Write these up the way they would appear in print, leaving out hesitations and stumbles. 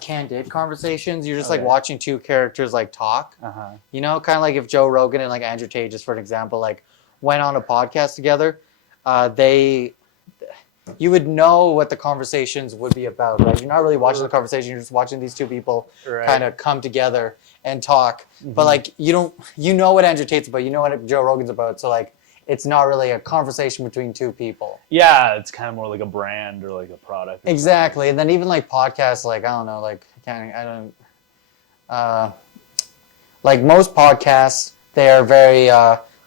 candid conversations. You're just like watching two characters like talk. You know, kind of like if Joe Rogan and like Andrew Tate, just for an example, like went on a podcast together, you would know what the conversations would be about, right? You're not really watching the conversation, you're just watching these two people kind of come together and talk. But like you know what Andrew Tate's about, you know what Joe Rogan's about, so like it's not really a conversation between two people. Yeah, it's kind of more like a brand or like a product. Exactly. And then even like podcasts, like I don't know, like like most podcasts, they're very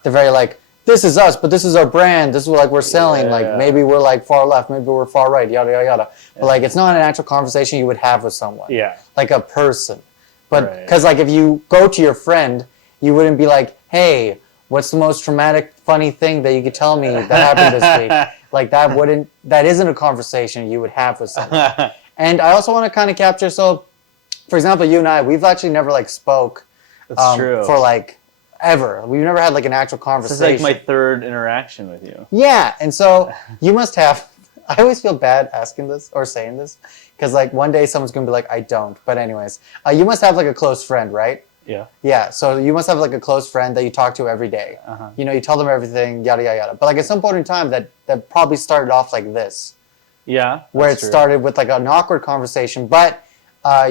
like, this is us, but this is our brand. This is what like we're selling. Maybe we're like far left, maybe we're far right, yada yada yada. But like it's not an actual conversation you would have with someone. Yeah. Like a person. But because like if you go to your friend, you wouldn't be like, hey, what's the most traumatic, funny thing that you could tell me that happened this week? Like that isn't a conversation you would have with someone. And I also want to kind of capture, so for example, you and I, we've actually never like spoke for like ever. We've never had like an actual conversation. This is like my third interaction with you. Yeah, and so you must have, I always feel bad asking this or saying this, because like one day someone's going to be like, I don't. But anyways, you must have like a close friend, right? Yeah. Yeah, so you must have like a close friend that you talk to every day. You know, you tell them everything, yada, yada, yada. But like at some point in time, that probably started off like this. Yeah. Where it started with like an awkward conversation, but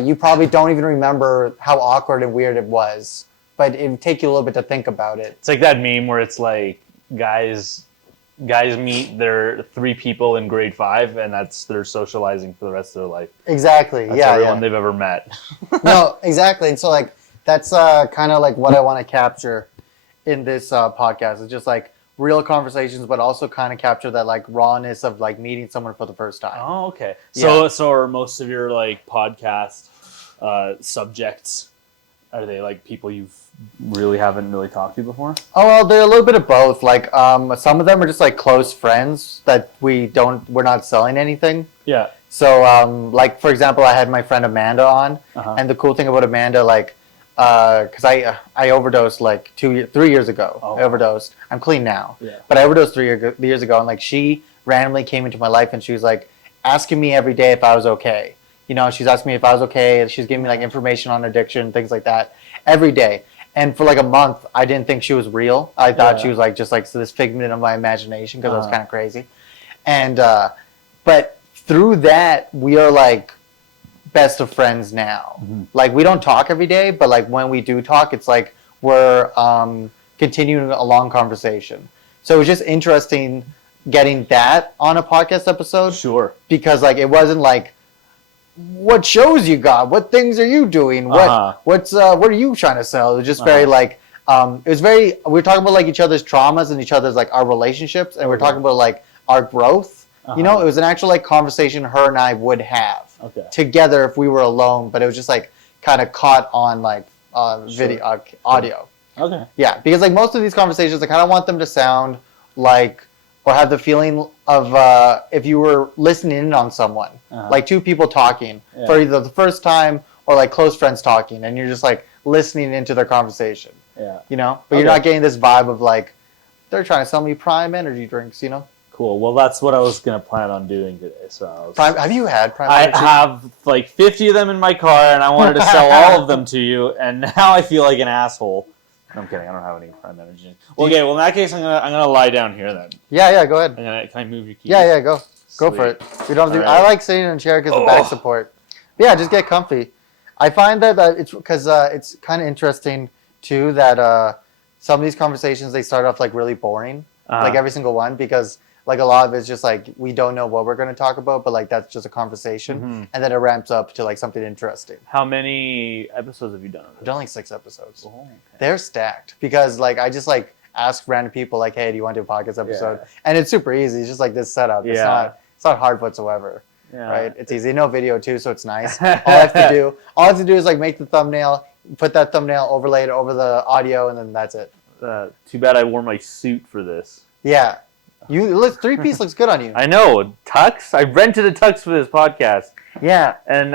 you probably don't even remember how awkward and weird it was. But it would take you a little bit to think about it. It's like that meme where it's like guys meet their 3 people in grade 5, and they're socializing for the rest of their life. Exactly. That's everyone they've ever met. No, exactly. And so like that's kind of like what I want to capture in this podcast. It's just like real conversations, but also kind of capture that like rawness of like meeting someone for the first time. Oh, okay. So are most of your like podcast subjects, are they like people you really haven't really talked to before? Oh, well, they're a little bit of both. Like some of them are just like close friends that we're not selling anything. Yeah. So like for example, I had my friend Amanda on, and the cool thing about Amanda, like because I overdosed like 3 years ago. I overdosed. I'm clean now. Yeah. But I overdosed 3 years ago, and like she randomly came into my life, and she was like asking me every day if I was okay. You know, she's asking me if I was okay. She's giving me like information on addiction, things like that, every day. And for like a month, I didn't think she was real. I thought she was like just like this figment of my imagination because I was kind of crazy. And but through that, we are like best of friends now. Like we don't talk every day, but like when we do talk, it's like we're continuing a long conversation. So it was just interesting getting that on a podcast episode. Sure. Because like it wasn't like, what shows you got? What things are you doing? What are you trying to sell? It was just very like we were talking about like each other's traumas and each other's like our relationships, and we're talking about like our growth. You know, it was an actual like conversation her and I would have together if we were alone, but it was just like kind of caught on like video audio. Okay. Yeah, because like most of these conversations, I kind of want them to sound like, or have the feeling of if you were listening in on someone, like two people talking for either the first time or like close friends talking, and you're just like listening into their conversation. Yeah. You know, but you're not getting this vibe of like they're trying to sell me Prime energy drinks. You know. Cool. Well, that's what I was gonna plan on doing today. So have you had Prime? I have like 50 of them in my car, and I wanted to sell all of them to you, and now I feel like an asshole. I'm kidding. I don't have any Prime energy. Well, okay. Well, in that case, I'm gonna lie down here then. Yeah. Go ahead. Can I move your keys? Yeah. Go for it. We don't have to. I like sitting in a chair because of back support. But yeah, just get comfy. I find that it's because it's kind of interesting too that some of these conversations they start off like really boring, like every single one, because like a lot of it's just like we don't know what we're going to talk about, but like that's just a conversation, and then it ramps up to like something interesting. How many episodes have you done? I've done like 6 episodes. Oh, okay. They're stacked because like I just like ask random people like, hey, do you want to do a podcast episode? And it's super easy. It's just like this setup. It's not hard whatsoever. Yeah. Right? It's easy. No video too, so it's nice. All I have to do is like make the thumbnail, put that thumbnail, overlay it over the audio, and then that's it. Too bad I wore my suit for this. Yeah. Look, 3-piece looks good on you. I know. Tux? I rented a tux for this podcast. Yeah. And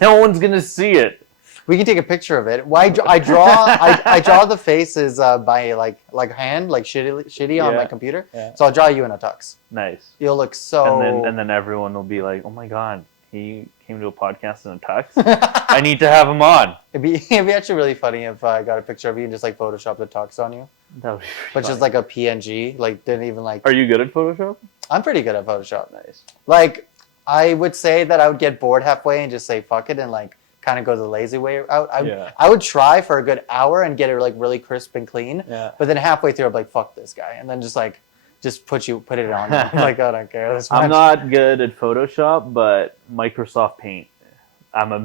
no one's going to see it. We can take a picture of it. Well, I draw the faces by like hand, like shitty on my computer. Yeah. So I'll draw you in a tux. Nice. You'll look so. And then everyone will be like, "Oh my god, he came to a podcast in a tux. I need to have him on. It'd be actually really funny if I got a picture of you and just like Photoshop the tux on you. That would be But funny. just like a PNG, like didn't even like. Are you good at Photoshop? I'm pretty good at Photoshop. Nice. Like, I would say that I would get bored halfway and just say fuck it and like kind of go the lazy way out. I would try for a good hour and get it like really crisp and clean. Yeah. But then halfway through, I'm like, fuck this guy, and then just put it on. I'm like, I don't care. I'm not good at Photoshop, but Microsoft Paint. I'm a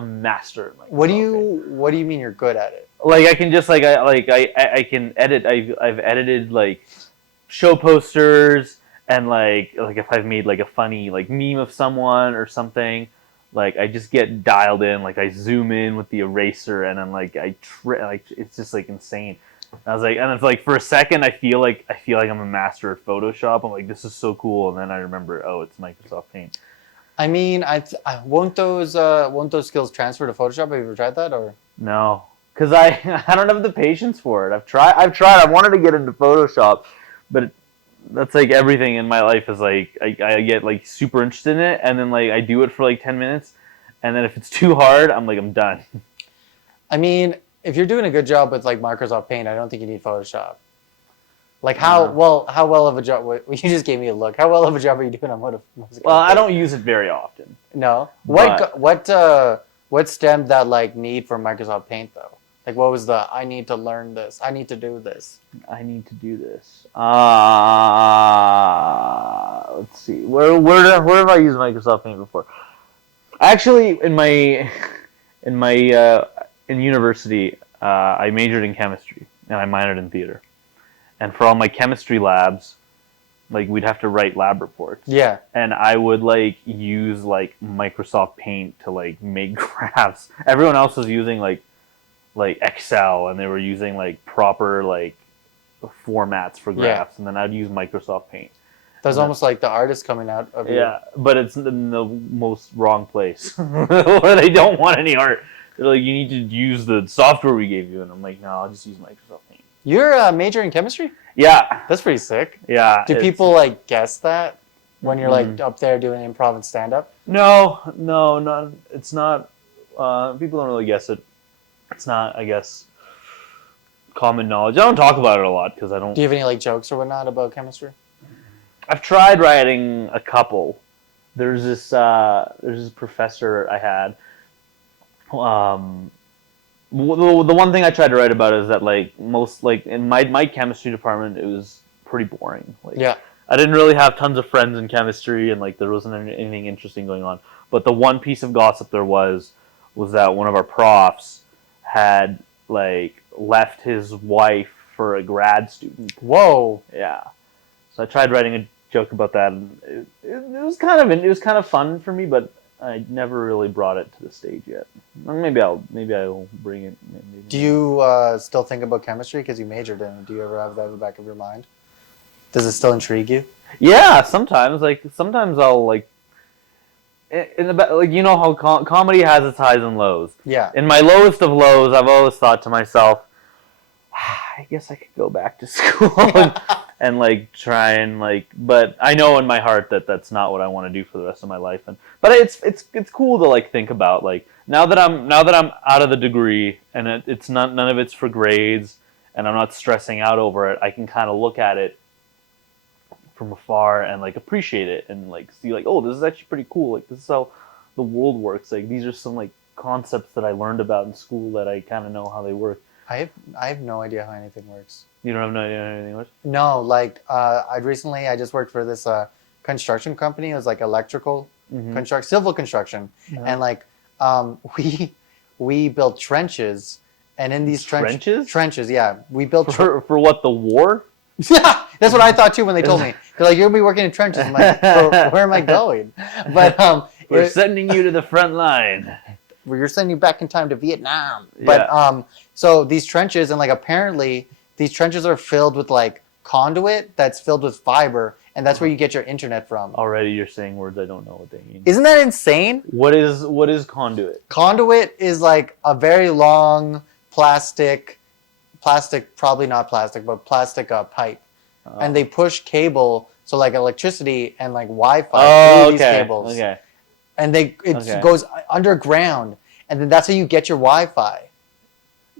master at Microsoft What do you mean you're good at it? Like I can just I can edit. I've edited like show posters and like if I've made like a funny like meme of someone or something, like I just get dialed in. Like I zoom in with the eraser and then like it's just like insane. I was like, and it's like for a second I feel like I'm a master at Photoshop. I'm like, this is so cool, and then I remember, oh, it's Microsoft Paint. I mean, I won't those skills transfer to Photoshop? Have you ever tried that or? No, because I don't have the patience for it. I've tried. I wanted to get into Photoshop, but that's like everything in my life is like I get like super interested in it, and then like I do it for like 10 minutes, and then if it's too hard, I'm done. I mean, if you're doing a good job with like Microsoft Paint, I don't think you need Photoshop. Like how well of a job? You just gave me a look. How well of a job are you doing on Microsoft? Well, I don't use it very often. No. What stemmed that like need for Microsoft Paint though? Like what was the I need to learn this. I need to do this. I need to do this. Let's see. Where have I used Microsoft Paint before? Actually, in university, I majored in chemistry and I minored in theater. And for all my chemistry labs, like we'd have to write lab reports. Yeah. And I would like use like Microsoft Paint to like make graphs. Everyone else was using like Excel, and they were using like proper like formats for graphs, and then I'd use Microsoft Paint. That's almost like the artist coming out of Yeah, but it's in the most wrong place where they don't want any art. They're like, you need to use the software we gave you, and I'm like, no, I'll just use Microsoft Paint. You're a major in chemistry? Yeah. That's pretty sick. Yeah. Do people like guess that when you're like up there doing improv and stand up? No, it's not. People don't really guess it. It's not, I guess, common knowledge. I don't talk about it a lot because I don't. Do you have any like jokes or whatnot about chemistry? I've tried writing a couple. There's this professor I had. The one thing I tried to write about is that like most like in my chemistry department, it was pretty boring. Like, yeah. I didn't really have tons of friends in chemistry, and like there wasn't anything interesting going on. But the one piece of gossip there was that one of our profs had like left his wife for a grad student. Whoa. Yeah. So I tried writing a joke about that, and it was kind of fun for me, but I never really brought it to the stage yet. Maybe I'll bring it. Maybe. Do you still think about chemistry because you majored in it? Do you ever have that in the back of your mind? Does it still intrigue you? Yeah, sometimes. Like sometimes I'll like in the like you know how comedy has its highs and lows. Yeah. In my lowest of lows, I've always thought to myself, I guess I could go back to school and like try and like, but I know in my heart that that's not what I want to do for the rest of my life. But it's cool to like think about like now that I'm out of the degree and it's not none of it's for grades and I'm not stressing out over it. I can kind of look at it from afar and like appreciate it and like see like, oh, this is actually pretty cool. Like this is how the world works. Like these are some like concepts that I learned about in school that I kind of know how they work. I have no idea how anything works. You don't have no idea how anything works? No, like I just worked for this construction company. It was like electrical civil construction, and like we built trenches, and in these trenches, yeah, we built for what, the war? Yeah, that's what I thought too when they told me. They're like, you'll be working in trenches. I'm like, where am I going? But we're sending you to the front line. We're sending you back in time to Vietnam. But so these trenches, and like apparently these trenches are filled with like conduit that's filled with fiber, and that's where you get your internet from. Already you're saying words I don't know what they mean. Isn't that insane? What is conduit? Conduit is like a very long plastic, probably not plastic, but plastic pipe. And they push cable, so like electricity and like Wi-Fi through these cables. Okay. and it goes underground, and then that's how you get your Wi-Fi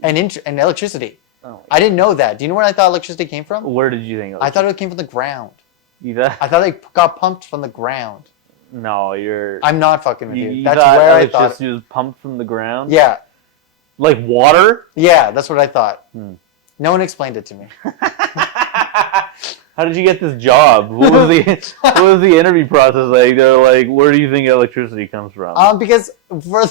and electricity. Oh. I didn't know that. Do you know where I thought electricity came from? Where did you think? I thought it came from the ground. I thought they got pumped from the ground. No, I'm not fucking with you. That's where I thought electricity was pumped from the ground. Yeah. Like water? Yeah, that's what I thought. No one explained it to me. How did you get this job? What was the interview process like? They're like, where do you think electricity comes from? Because for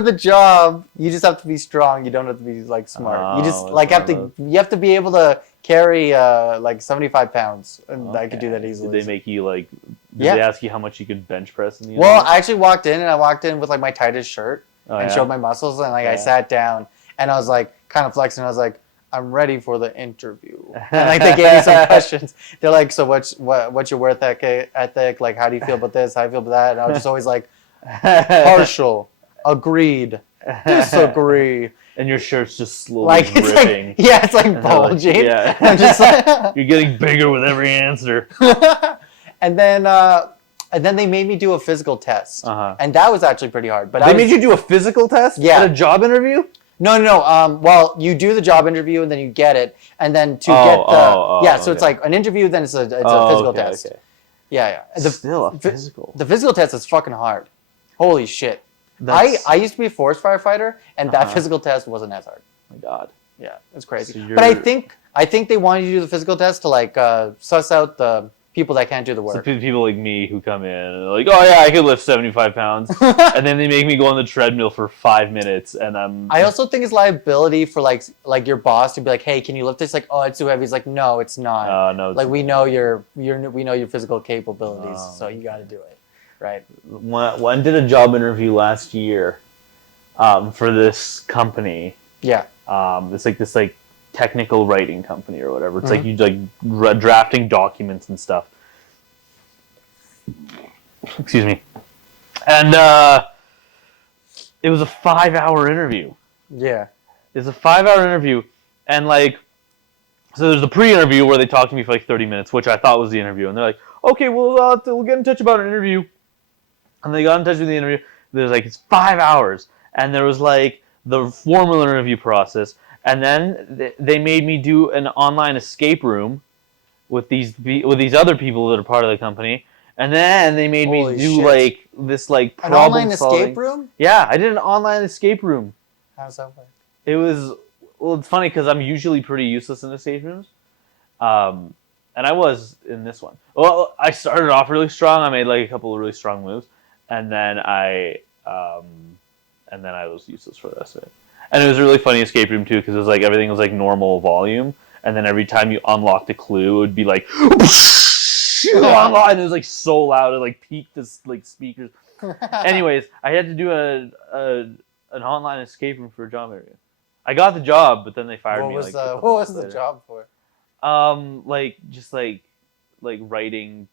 the job, you just have to be strong. You don't have to be like smart. You just like you have to be able to carry like 75 pounds, and I could do that easily. Did they make you like? Did they ask you how much you could bench press in the? Well, I actually walked in with like my tightest shirt and showed my muscles, and like I sat down and I was like kind of flexing. I was like, I'm ready for the interview. And like they gave me some questions. They're like, so what's your work ethic? Like, how do you feel about this? How do you feel about that? And I was just always like, partial, agreed, disagree. And your shirt's just slowly ripping. It's like bulging. Yeah. I'm just like, you're getting bigger with every answer. And then they made me do a physical test, and that was actually pretty hard. But they made you do a physical test? Yeah. At a job interview? No. Well, you do the job interview and then you get it, and then to get the so it's like an interview, then it's a physical test. Okay. Yeah. Still a physical. The physical test is fucking hard. Holy shit. I used to be a forest firefighter, and that physical test wasn't as hard. Oh my God. Yeah, it's crazy. So but I think they wanted you to do the physical test to like suss out the people that can't do the work. So people like me who come in and they're like, oh yeah, I could lift 75 pounds. And then they make me go on the treadmill for 5 minutes and I also think it's liability for like your boss to be like, hey, can you lift this? Like, oh, it's too heavy. He's like, no, it's not. No. Like we know your physical capabilities, so you got to do it. Right. One did a job interview last year for this company. Yeah. It's like this technical writing company or whatever. It's like you drafting documents and stuff. Excuse me. And it was a 5-hour interview. Yeah. It's a 5-hour interview, and so there's the pre-interview where they talk to me for like 30 minutes, which I thought was the interview, and they're like, okay, we'll get in touch about an interview. And they got in touch with the interview. There's like, it's 5 hours, and there was like the formal interview process. And then they made me do an online escape room with these other people that are part of the company. And then they made me do like this like problem an online solving. Escape room? Yeah, I did an online escape room. How's that work? It was it's funny because I'm usually pretty useless in escape rooms, and I was in this one. Well, I started off really strong. I made like a couple of really strong moves, and then I was useless for the rest of it. And it was a really funny escape room too, because it was like everything was like normal volume, and then every time you unlocked a clue, it would be like, and it was like so loud, it like peaked the like speakers. Anyways, I had to do an online escape room for a job interview. I got the job, but then they fired me. What was the job for? Like writing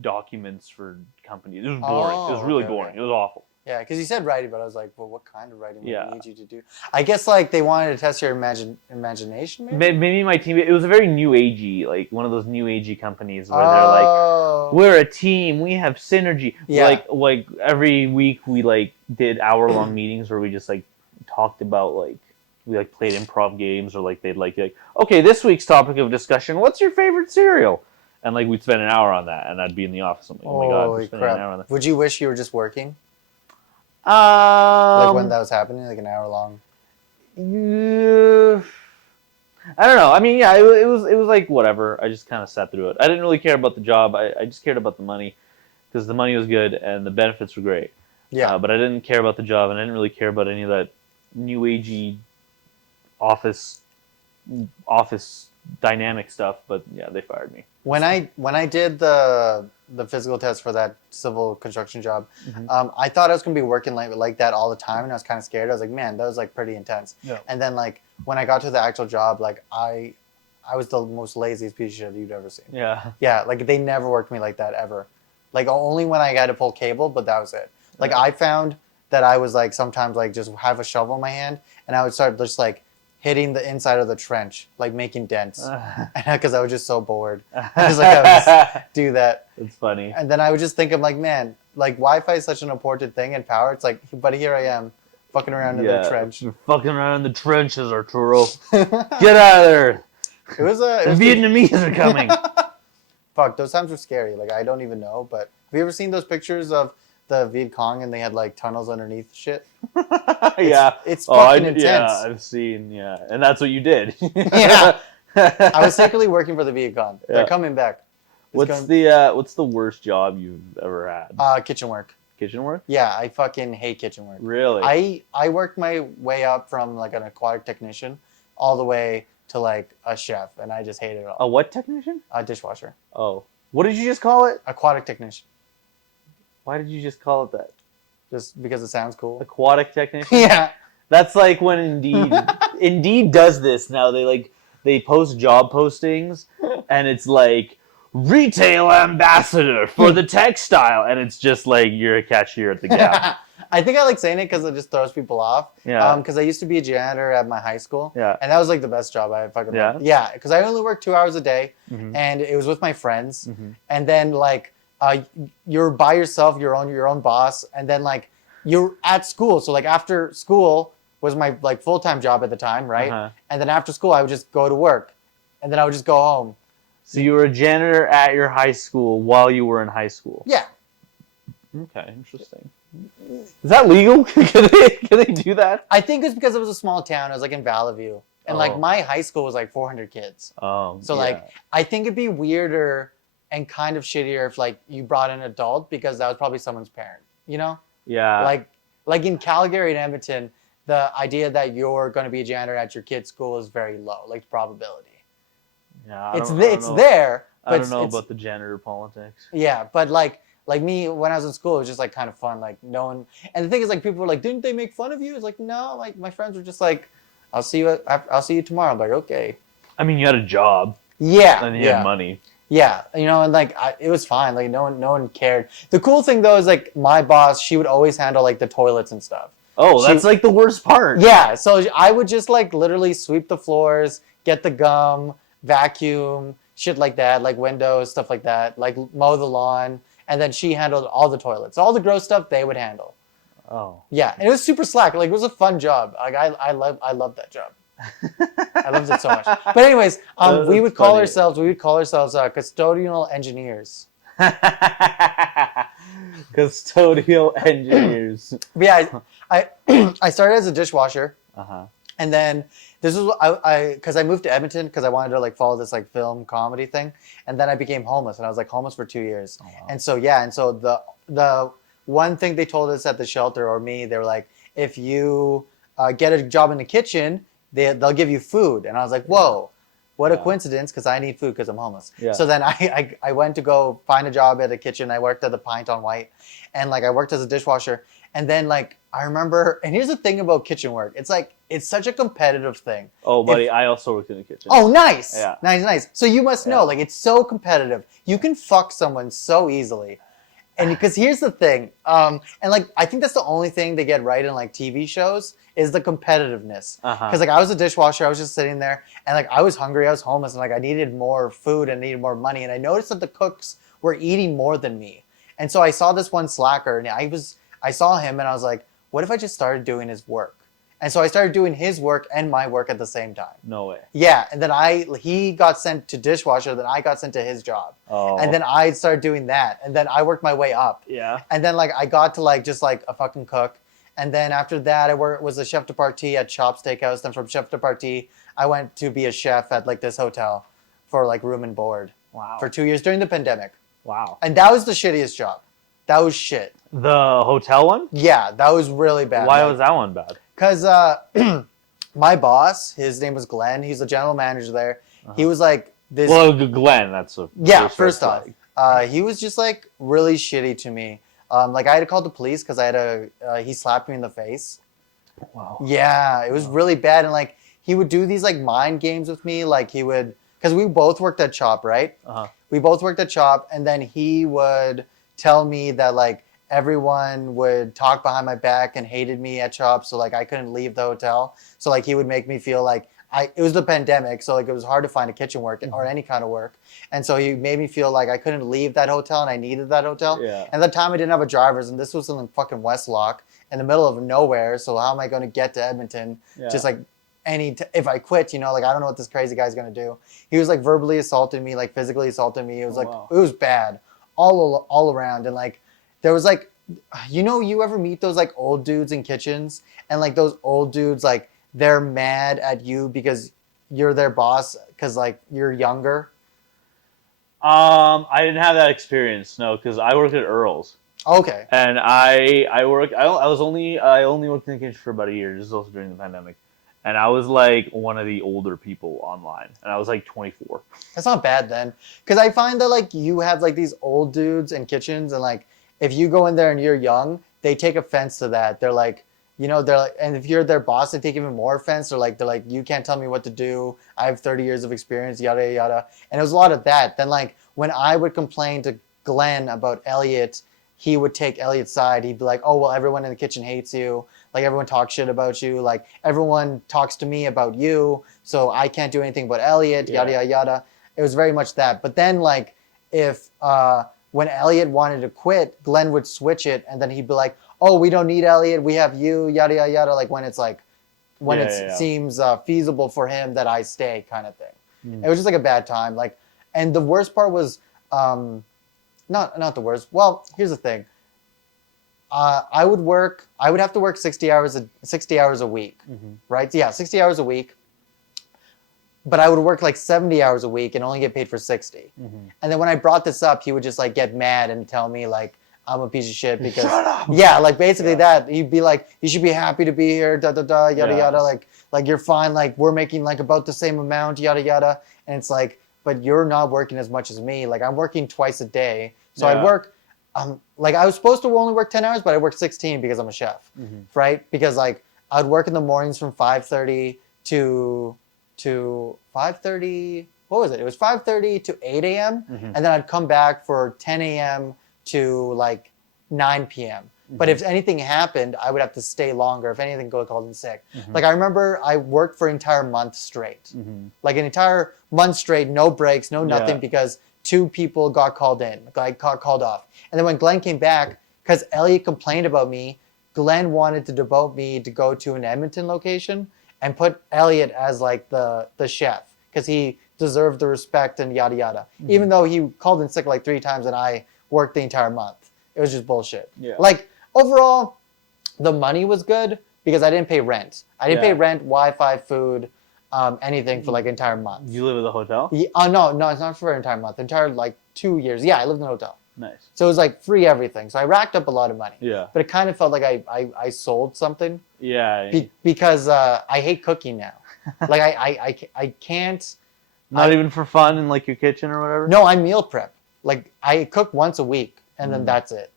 documents for companies. It was boring. It was really boring. It was awful. Yeah, because you said writing, but I was like, well, what kind of writing would they need you to do? I guess like they wanted to test your imagination, maybe? Maybe my team, it was a very new agey, like one of those new agey companies where they're like, we're a team, we have synergy. Yeah. Like every week we like did hour-long meetings where we just like talked about like, we like played improv games, or like they'd like, okay, this week's topic of discussion, what's your favorite cereal? And like we'd spend an hour on that, and I'd be in the office. I'm like, oh my God, we're spending an hour on that. Would you wish you were just working? Like when that was happening, like an hour long. Yeah, I don't know. I mean, yeah, it was like whatever. I just kind of sat through it. I didn't really care about the job. I just cared about the money, because the money was good and the benefits were great. Yeah. But I didn't care about the job, and I didn't really care about any of that new agey office dynamic stuff. But yeah, they fired me. When I did the physical test for that civil construction job, I thought I was gonna be working like that all the time, and I was kind of scared. I was like, man, that was like pretty intense. Yeah. And then like when I got to the actual job, like I was the most laziest piece of shit you'd ever seen. Yeah. Yeah, like they never worked me like that ever. Like only when I had to pull cable, but that was it. Like I found that I was like sometimes like just have a shovel in my hand, and I would start just like hitting the inside of the trench, like making dents, because I was just so bored. I was like, I would do that. It's funny. And then I would just think of like, man, like Wi-Fi is such an important thing in power. It's like, but here I am, fucking around in the trench. You're fucking around in the trenches, Arturo. Get out of there. The Vietnamese are coming. Fuck, those times were scary. Like, I don't even know, but have you ever seen those pictures of the Viet Cong and they had like tunnels underneath shit? It's fucking intense. Yeah, I've seen, and that's what you did. Yeah. I was secretly working for the Viet Cong. They're coming back. What's the worst job you've ever had? Kitchen work. Kitchen work? Yeah, I fucking hate kitchen work. Really? I worked my way up from like an aquatic technician all the way to like a chef, and I just hated it all. A what technician? A dishwasher. Oh. What did you just call it? Aquatic technician. Why did you just call it that? Just because it sounds cool. Aquatic technician? Yeah. That's like when Indeed does this now. They post job postings and it's like retail ambassador for the textile, and it's just like you're a cashier at the Gap. I think I like saying it because it just throws people off. Yeah. Because I used to be a janitor at my high school. Yeah. And that was like the best job I fucking loved. Yeah. Because I only worked 2 hours a day, and it was with my friends. And then like you're by yourself, your own boss, and then like you're at school. So like after school was my like full-time job at the time, right? And then after school I would just go to work, and then I would just go home. So you were a janitor at your high school while you were in high school. Yeah. Okay, interesting. Is that legal? Can they do that? I think it's because it was a small town. It was like in Valley View. And like my high school was like 400 kids. Oh. So like I think it'd be weirder and kind of shittier if like you brought an adult, because that was probably someone's parent, you know? Yeah. Like in Calgary and Edmonton, the idea that you're going to be a janitor at your kid's school is very low, like probability. Yeah. It's there. But I don't know about the janitor politics. Yeah, but like me, when I was in school, it was just like kind of fun. Like no one, and the thing is, like people were like, "Didn't they make fun of you?" It's like, no, like my friends were just like, "I'll see you tomorrow." I'm like, okay. I mean, you had a job. Yeah. And you had money. Yeah, you know, and like it was fine. Like no one cared. The cool thing though is like my boss, she would always handle like the toilets and stuff. Oh, that's like the worst part. Yeah, so I would just like literally sweep the floors, get the gum, vacuum, shit like that, like windows, stuff like that, like mow the lawn. And then she handled all the toilets. All the gross stuff they would handle. Oh. Yeah, and it was super slack. Like it was a fun job. Like I loved that job. I loved it so much. But anyways, we would call ourselves custodial engineers. Custodial engineers. But yeah, I started as a dishwasher. And then this was because I moved to Edmonton because I wanted to like follow this like film comedy thing, and then I became homeless, and I was like homeless for 2 years. Oh, wow. And so the one thing they told us at the shelter, or me, they were like, if you get a job in the kitchen, they'll give you food. And I was like, whoa, what a coincidence, because I need food because I'm homeless. Yeah. So then I went to go find a job at a kitchen. I worked at the Pint on White, and like I worked as a dishwasher. And then like I remember, and here's the thing about kitchen work, it's like it's such a competitive thing. Oh, buddy, I also worked in the kitchen. Oh, nice. Yeah. Nice. So you must know, like it's so competitive. You can fuck someone so easily. And because here's the thing, and like I think that's the only thing they get right in like TV shows is the competitiveness. Because like I was a dishwasher, I was just sitting there, and like I was hungry, I was homeless, and like I needed more food and needed more money, and I noticed that the cooks were eating more than me. And so I saw this one slacker, and I saw him, and I was like, what if I just started doing his work? And so I started doing his work and my work at the same time. No way. Yeah, and then he got sent to dishwasher, then I got sent to his job. Oh. And then I started doing that, and then I worked my way up. Yeah. And then like I got to like just like a fucking cook, and then after that I was a chef de partie at Chop Steakhouse. Then from chef de partie I went to be a chef at like this hotel for like room and board. Wow. For 2 years during the pandemic. Wow. And that was the shittiest job. That was shit. The hotel one? Yeah, that was really bad. Why was that one bad? Because my boss, his name was Glenn. He's the general manager there. He was like this. Well, Glenn, that's a first off, he was just like really shitty to me. Like I had to call the police because he slapped me in the face. Wow. Yeah, it was really bad, and like he would do these like mind games with me. Like he would, because we both worked at Chop, right? We both worked at Chop, and then he would tell me that like everyone would talk behind my back and hated me at shop, so like I couldn't leave the hotel. So like he would make me feel like it was the pandemic, so like it was hard to find a kitchen work or any kind of work. And so he made me feel like I couldn't leave that hotel and I needed that hotel. Yeah. And at the time I didn't have a driver's, and this was in fucking Westlock in the middle of nowhere. So how am I going to get to Edmonton? Just like if I quit, like I don't know what this crazy guy's going to do. He was like verbally assaulting me, like physically assaulting me. It was it was bad all around. And like there was like, you ever meet those like old dudes in kitchens, and like those old dudes, like they're mad at you because you're their boss because like you're younger? I didn't have that experience, no, because I worked at Earl's. Okay. And I only worked in the kitchen for about a year. This is also during the pandemic. And I was like one of the older people online, and I was like 24. That's not bad then, because I find that like you have like these old dudes in kitchens, and like if you go in there and you're young, they take offense to that. They're like, and if you're their boss, they take even more offense. They're like, you can't tell me what to do. I have 30 years of experience, yada, yada. And it was a lot of that. Then like when I would complain to Glenn about Elliot, he would take Elliot's side. He'd be like, oh, well, everyone in the kitchen hates you. Like everyone talks shit about you. Like everyone talks to me about you. So I can't do anything about Elliot, yada, yada, yada. It was very much that. But then like when Elliot wanted to quit, Glenn would switch it. And then he'd be like, oh, we don't need Elliot, we have you, yada, yada, yada. Like when it seems feasible for him that I stay, kind of thing. It was just like a bad time. Like, and the worst part was, not the worst. Well, here's the thing. I would have to work 60 hours a week, right? Yeah, 60 hours a week. But I would work like 70 hours a week and only get paid for 60. And then when I brought this up, he would just like get mad and tell me like, I'm a piece of shit because shut up. Yeah, like basically that. He'd be like, you should be happy to be here, da da da, yada yada. Like you're fine. Like we're making like about the same amount, yada yada. And it's like, but you're not working as much as me. Like I'm working twice a day, so I work. Like I was supposed to only work 10 hours, but I work 16 because I'm a chef, right? Because like I'd work in the mornings from 5:30 to 5:30. What was it? It was 5:30 to 8 a.m. And then I'd come back for 10 a.m. to like 9 p.m. But if anything happened, I would have to stay longer. If anything, go called in sick. Like I remember I worked for an entire month straight. Like an entire month straight, no breaks, no nothing, because 2 people got called in, got called off. And then when Glenn came back, because Elliot complained about me, Glenn wanted to devote me to go to an Edmonton location and put Elliot as like the chef, because he deserved the respect and yada yada. Even though he called in sick like 3 times and I worked the entire month. It was just bullshit. Yeah. Like overall, the money was good because I didn't pay rent. I didn't pay rent, Wi-Fi, food, anything for like an entire month. You live at the hotel? Yeah, no, it's not for an entire month. Entire like 2 years. Yeah, I lived in a hotel. Nice. So it was like free everything. So I racked up a lot of money. Yeah. But it kind of felt like I sold something. Yeah. Because I hate cooking now. Like I can't. Not even for fun in like your kitchen or whatever? No, I meal prep. Like I cook once a week and then that's it.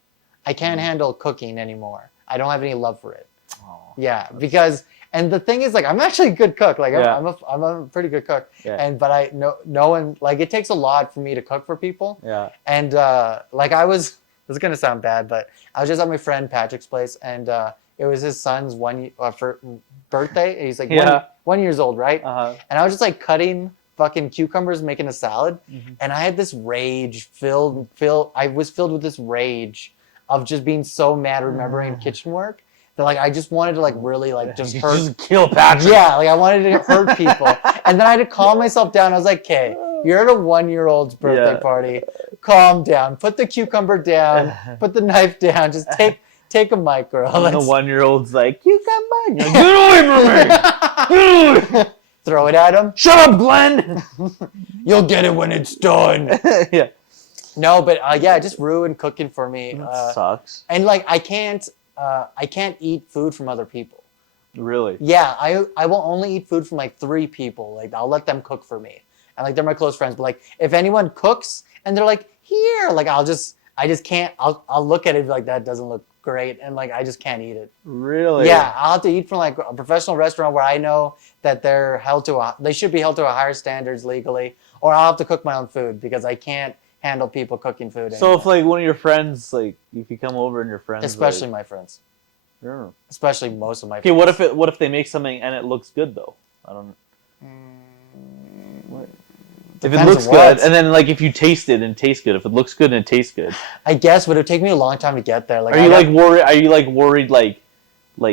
I can't handle cooking anymore. I don't have any love for it. Oh, yeah, because and the thing is like I'm actually a good cook. Like I'm a pretty good cook. Yeah. And but I no one like it takes a lot for me to cook for people. Yeah. And like this is gonna sound bad, but I was just at my friend Patrick's place and it was his son's birthday. And he's like 1 year old, right? And I was just like cutting fucking cucumbers, making a salad, and I had this rage I was filled with this rage of just being so mad remembering kitchen work that like I just wanted to like really like just hurt, just kill Patrick. Yeah, like I wanted to hurt people, and then I had to calm myself down. I was like, okay, you're at a 1 year old's birthday party. Calm down. Put the cucumber down. Put the knife down. Just take a mic, girl. And the 1 year old's like, cucumber. Get away from me. Throw it at him. Shut up, Glenn. You'll get it when it's done. Yeah. No, but it just ruined cooking for me. That sucks. And like I can't eat food from other people. Really? Yeah, I will only eat food from like 3 people. Like I'll let them cook for me, and like they're my close friends. But like if anyone cooks and they're like here, like I just can't. I'll look at it like that doesn't look great, and like I just can't eat it. Really? Yeah, I'll have to eat from like a professional restaurant where I know that they should be held to a higher standards legally, or I'll have to cook my own food because I can't handle people cooking food So anymore. if like one of your friends, like if you come over and your friends, Especially like, my friends. yeah. Especially most of my Okay, friends. what if they make something and it looks good though? I don't know. What? If it Depends looks on what. good, and then like if you taste it and it tastes good, if it looks good and it tastes good, I guess, but it would take me a long time to get there. Like, are you like worried? Are you like worried like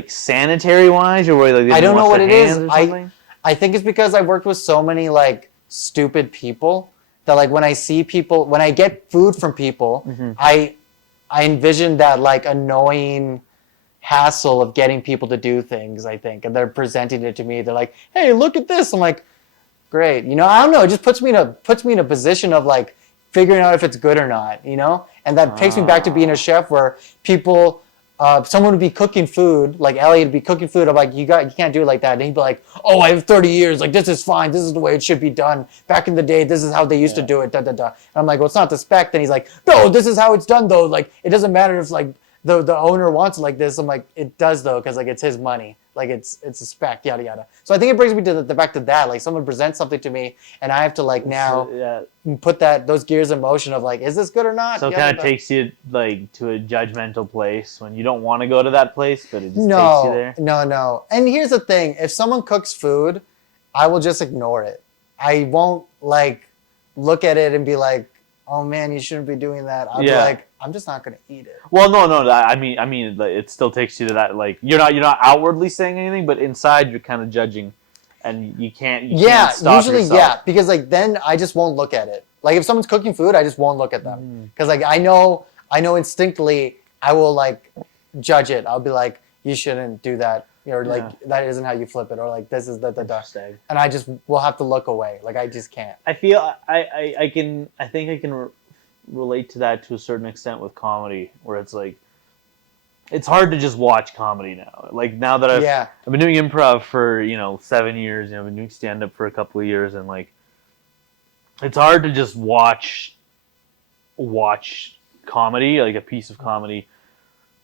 sanitary wise, or worried like they I didn't don't know wash what their it is. hands or something? I think it's because I worked with so many like stupid people that like when I see people, when I get food from people, I envision that like annoying hassle of getting people to do things, I think, and they're presenting it to me. They're like, "Hey, look at this." I'm like, "Great." You know, I don't know. It just puts me in a position of like figuring out if it's good or not. You know, and that takes me back to being a chef where people. Someone would be cooking food, like Elliot would be cooking food. I'm like, you can't do it like that. And he'd be like, oh, I have 30 years. Like, this is fine. This is the way it should be done. Back in the day, this is how they used to do it. Da da da. And I'm like, well, it's not the spec. Then he's like, no, this is how it's done though. Like, it doesn't matter if like the owner wants it like this. I'm like, it does though, because like it's his money. Like it's a spec, yada yada. So I think it brings me to the back to that. Like someone presents something to me, and I have to like now put those gears in motion of like, is this good or not? So it kind of takes you like to a judgmental place when you don't want to go to that place, but it just takes you there. No. And here's the thing: if someone cooks food, I will just ignore it. I won't like look at it and be like, oh man, you shouldn't be doing that. I'll be like, I'm just not gonna eat it. Well, no. I mean, like, it still takes you to that. Like, you're not outwardly saying anything, but inside you're kind of judging, and you can't stop usually yourself. because like then I just won't look at it. Like if someone's cooking food, I just won't look at them because like I know instinctively I will like judge it. I'll be like, you shouldn't do that, or like that isn't how you flip it, or like this is the and I just will have to look away. Like I just can't. I feel I think I can relate to that to a certain extent with comedy, where it's like it's hard to just watch comedy now. Like now that I've been doing improv for 7 years, I've been doing stand up for a couple of years, and like it's hard to just watch comedy, like a piece of comedy,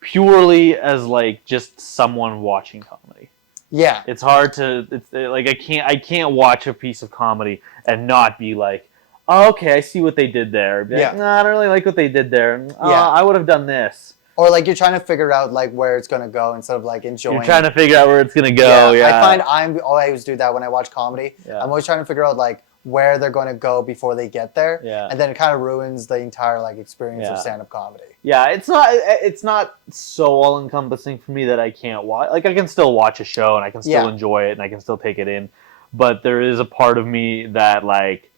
purely as like just someone watching comedy. Yeah, it's hard to. It's like I can't watch a piece of comedy and not be like, oh, okay, I see what they did there. Be like, I don't really like what they did there. I would have done this. Or like you're trying to figure out like where it's gonna go instead of like enjoying. You're trying to figure out where it's gonna go. Yeah. I find I always do that when I watch comedy. Yeah. I'm always trying to figure out like where they're going to go before they get there. Yeah. And then it kind of ruins the entire like experience of stand-up comedy. Yeah, it's not so all-encompassing for me that I can't watch. Like I can still watch a show and I can still enjoy it and I can still take it in, but there is a part of me that like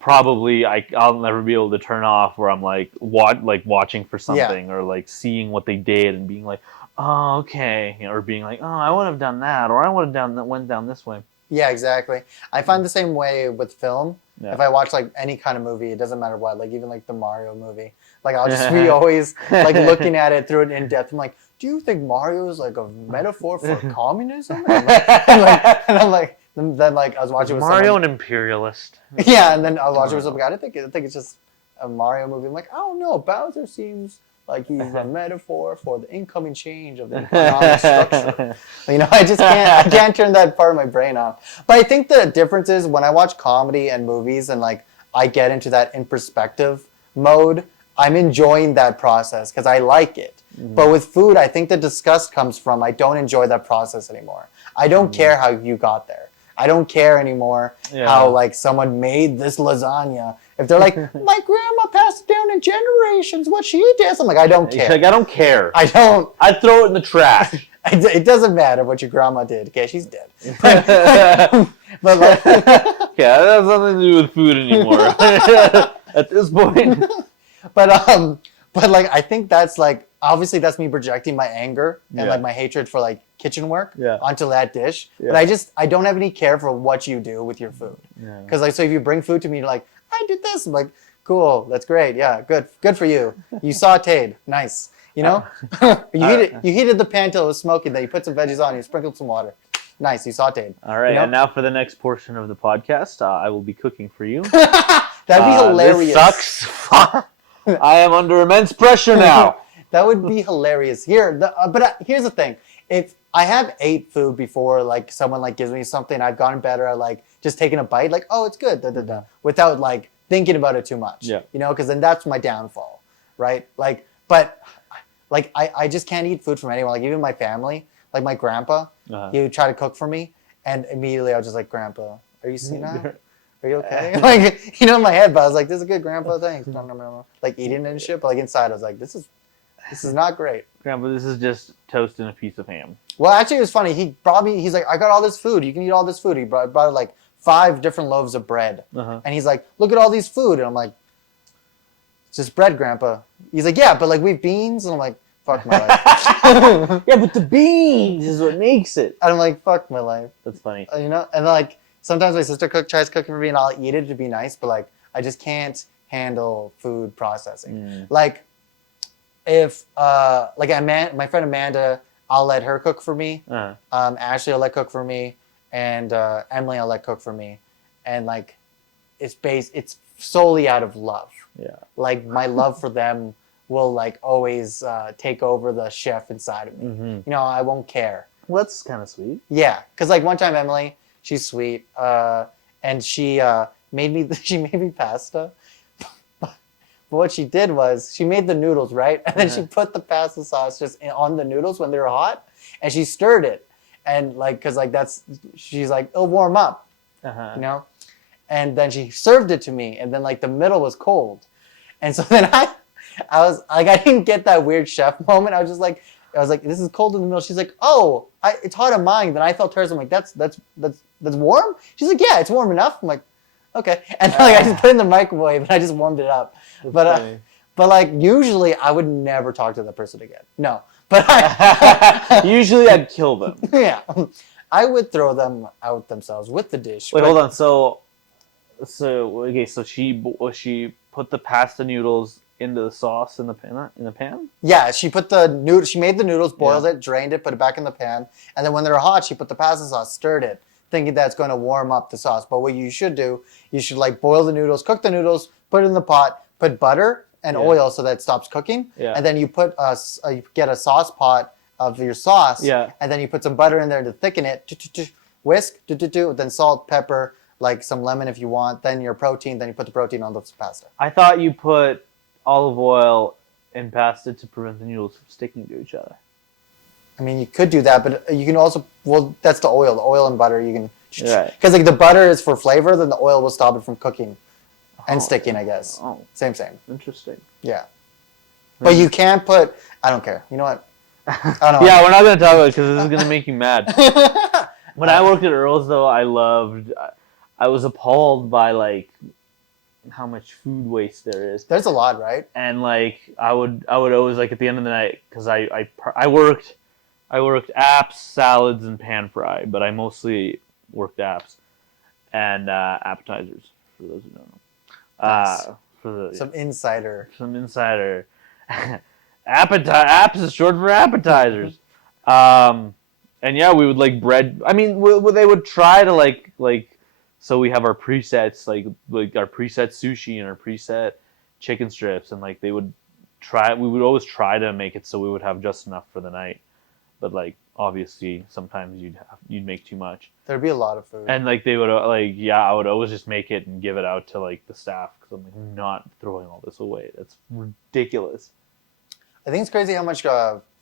probably I'll never be able to turn off, where I'm like watching for something or like seeing what they did and being like, oh, okay, or being like, oh, I would have done that, or I would have went down this way. Yeah, exactly. I find the same way with film. Yeah. If I watch like any kind of movie, it doesn't matter what, like even like the Mario movie, like I'll just be always like looking at it through it in depth. I'm like, do you think Mario is like a metaphor for communism? And I'm like, then like I was watching with Mario an imperialist. Yeah, and then I was watching with some guy. I think it's just a Mario movie. I'm like, I don't know. Bowser seems like he's a metaphor for the incoming change of the economic structure. I can't turn that part of my brain off. But I think the difference is when I watch comedy and movies and like I get into that in perspective mode, I'm enjoying that process because I like it. Mm-hmm. But with food, I think the disgust comes from I don't enjoy that process anymore. I don't care how you got there. I don't care anymore how like someone made this lasagna. If they're like, my grandma passed it down in generations, what she did. I'm like, I don't care. Like, I don't care. I don't. I'd throw it in the trash. It doesn't matter what your grandma did. Okay, she's dead. But like, that has nothing to do with food anymore at this point. But like, I think that's like, obviously that's me projecting my anger and like my hatred for like kitchen work onto that dish. Yeah. But I don't have any care for what you do with your food. Because like, so if you bring food to me, you're like, I did this. I'm like, cool, that's great. Yeah, good for you. You sauteed, nice. You know, you heated the pan till it was smoking. Then you put some veggies on. You sprinkled some water. Nice, you sauteed. All right, and now for the next portion of the podcast, I will be cooking for you. That'd be hilarious. This sucks. I am under immense pressure now. That would be hilarious. Here's the thing: if I have ate food before, like someone like gives me something, I've gotten better at like just taking a bite, like, oh, it's good, without like thinking about it too much. Yeah. You know, because then that's my downfall, right? Like, but like I just can't eat food from anyone. Like even my family, like my grandpa, he would try to cook for me, and immediately I was just like, Grandpa, are you seeing that? Are you okay? Like, you know, in my head, but I was like, this is a good, Grandpa, thanks. Like eating and shit, but like inside I was like, this is not great. Grandpa, this is just toast and a piece of ham. Well, actually, it was funny. He's like, I got all this food. You can eat all this food. He brought like 5 different loaves of bread. And he's like, look at all these food. And I'm like, it's just bread, Grandpa. He's like, yeah, but like we have beans. And I'm like, fuck my life. Yeah, but the beans is what makes it. And I'm like, fuck my life. That's funny. You know? And like, sometimes my sister tries cooking for me and I'll eat it to be nice. But like, I just can't handle food processing. Like, if like my friend Amanda, I'll let her cook for me. Ashley I'll let cook for me, and Emily I'll let cook for me, and like it's solely out of love. Yeah. Like my love for them will like always take over the chef inside of me. You know, I won't care. Well, that's kind of sweet. Yeah, because like one time Emily, she's sweet, and she made me pasta. But what she did was she made the noodles, right? And then she put the pasta sauce just on the noodles when they were hot, and she stirred it, and like, cause like she's like, it'll warm up, you know, and then she served it to me, and then like the middle was cold, and so then I was like, I didn't get that weird chef moment. I was like, this is cold in the middle. She's like, oh, it's hot on mine. Then I felt hers. I'm like, that's warm. She's like, yeah, it's warm enough. I'm like, okay, and then, like I just put it in the microwave and I just warmed it up. But like usually I would never talk to that person again. No, but usually I'd kill them. Yeah, I would throw them out themselves with the dish. Wait, hold on. So okay, so she put the pasta noodles into the sauce in the pan. Yeah, she put she made the noodles, boiled it, drained it, put it back in the pan, and then when they're hot, she put the pasta sauce, stirred it, thinking that's going to warm up the sauce. But what you should do, you should like boil the noodles, cook the noodles, put it in the pot, put butter and oil so that it stops cooking. Yeah. And then you put you get a sauce pot of your sauce. Yeah. And then you put some butter in there to thicken it. Whisk. Then salt, pepper, like some lemon if you want. Then your protein. Then you put the protein on the pasta. I thought you put olive oil in pasta to prevent the noodles from sticking to each other. I mean, you could do that, but you can also, well, that's the oil. The oil and butter, you can, because right. like the butter is for flavor, then the oil will stop it from cooking and sticking, I guess. Oh. Same. Interesting. Yeah. But you can't put, I don't care. You know what? I don't know. Yeah, we're not going to talk about it because this is going to make you mad. When I worked at Earl's, though, I was appalled by, like, how much food waste there is. There's a lot, right? And, like, I would always, like, at the end of the night, because I worked apps, salads, and pan fry, but I mostly worked apps and appetizers, for those who don't know. Nice. Some insider. Apps is short for appetizers. And yeah, we would like bread. I mean, they would try to like. So we have our presets, like our preset sushi and our preset chicken strips, and like we would always try to make it so we would have just enough for the night. But like obviously, sometimes you'd make too much. There'd be a lot of food. And like they would I would always just make it and give it out to like the staff because I'm like, I'm not throwing all this away. That's ridiculous. I think it's crazy how much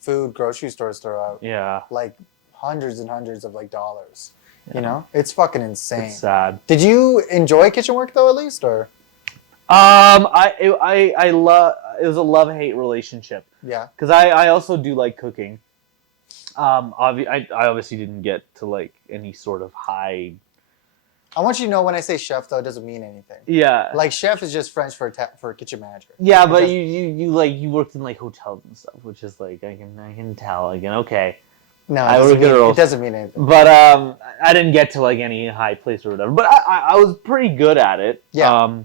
food grocery stores throw out. Yeah. Like hundreds and hundreds of like dollars. Yeah. You know, it's fucking insane. It's sad. Did you enjoy kitchen work though, at least, or? I love. It was a love-hate relationship. Yeah. Because I also do like cooking. I obviously didn't get to like any sort of high. I want you to know when I say chef though, it doesn't mean anything. Yeah. Like chef is just French for a kitchen manager. Yeah, but you worked in like hotels and stuff, which is like I can tell again. Okay. No, it doesn't mean anything. But I didn't get to like any high place or whatever. But I was pretty good at it. Yeah.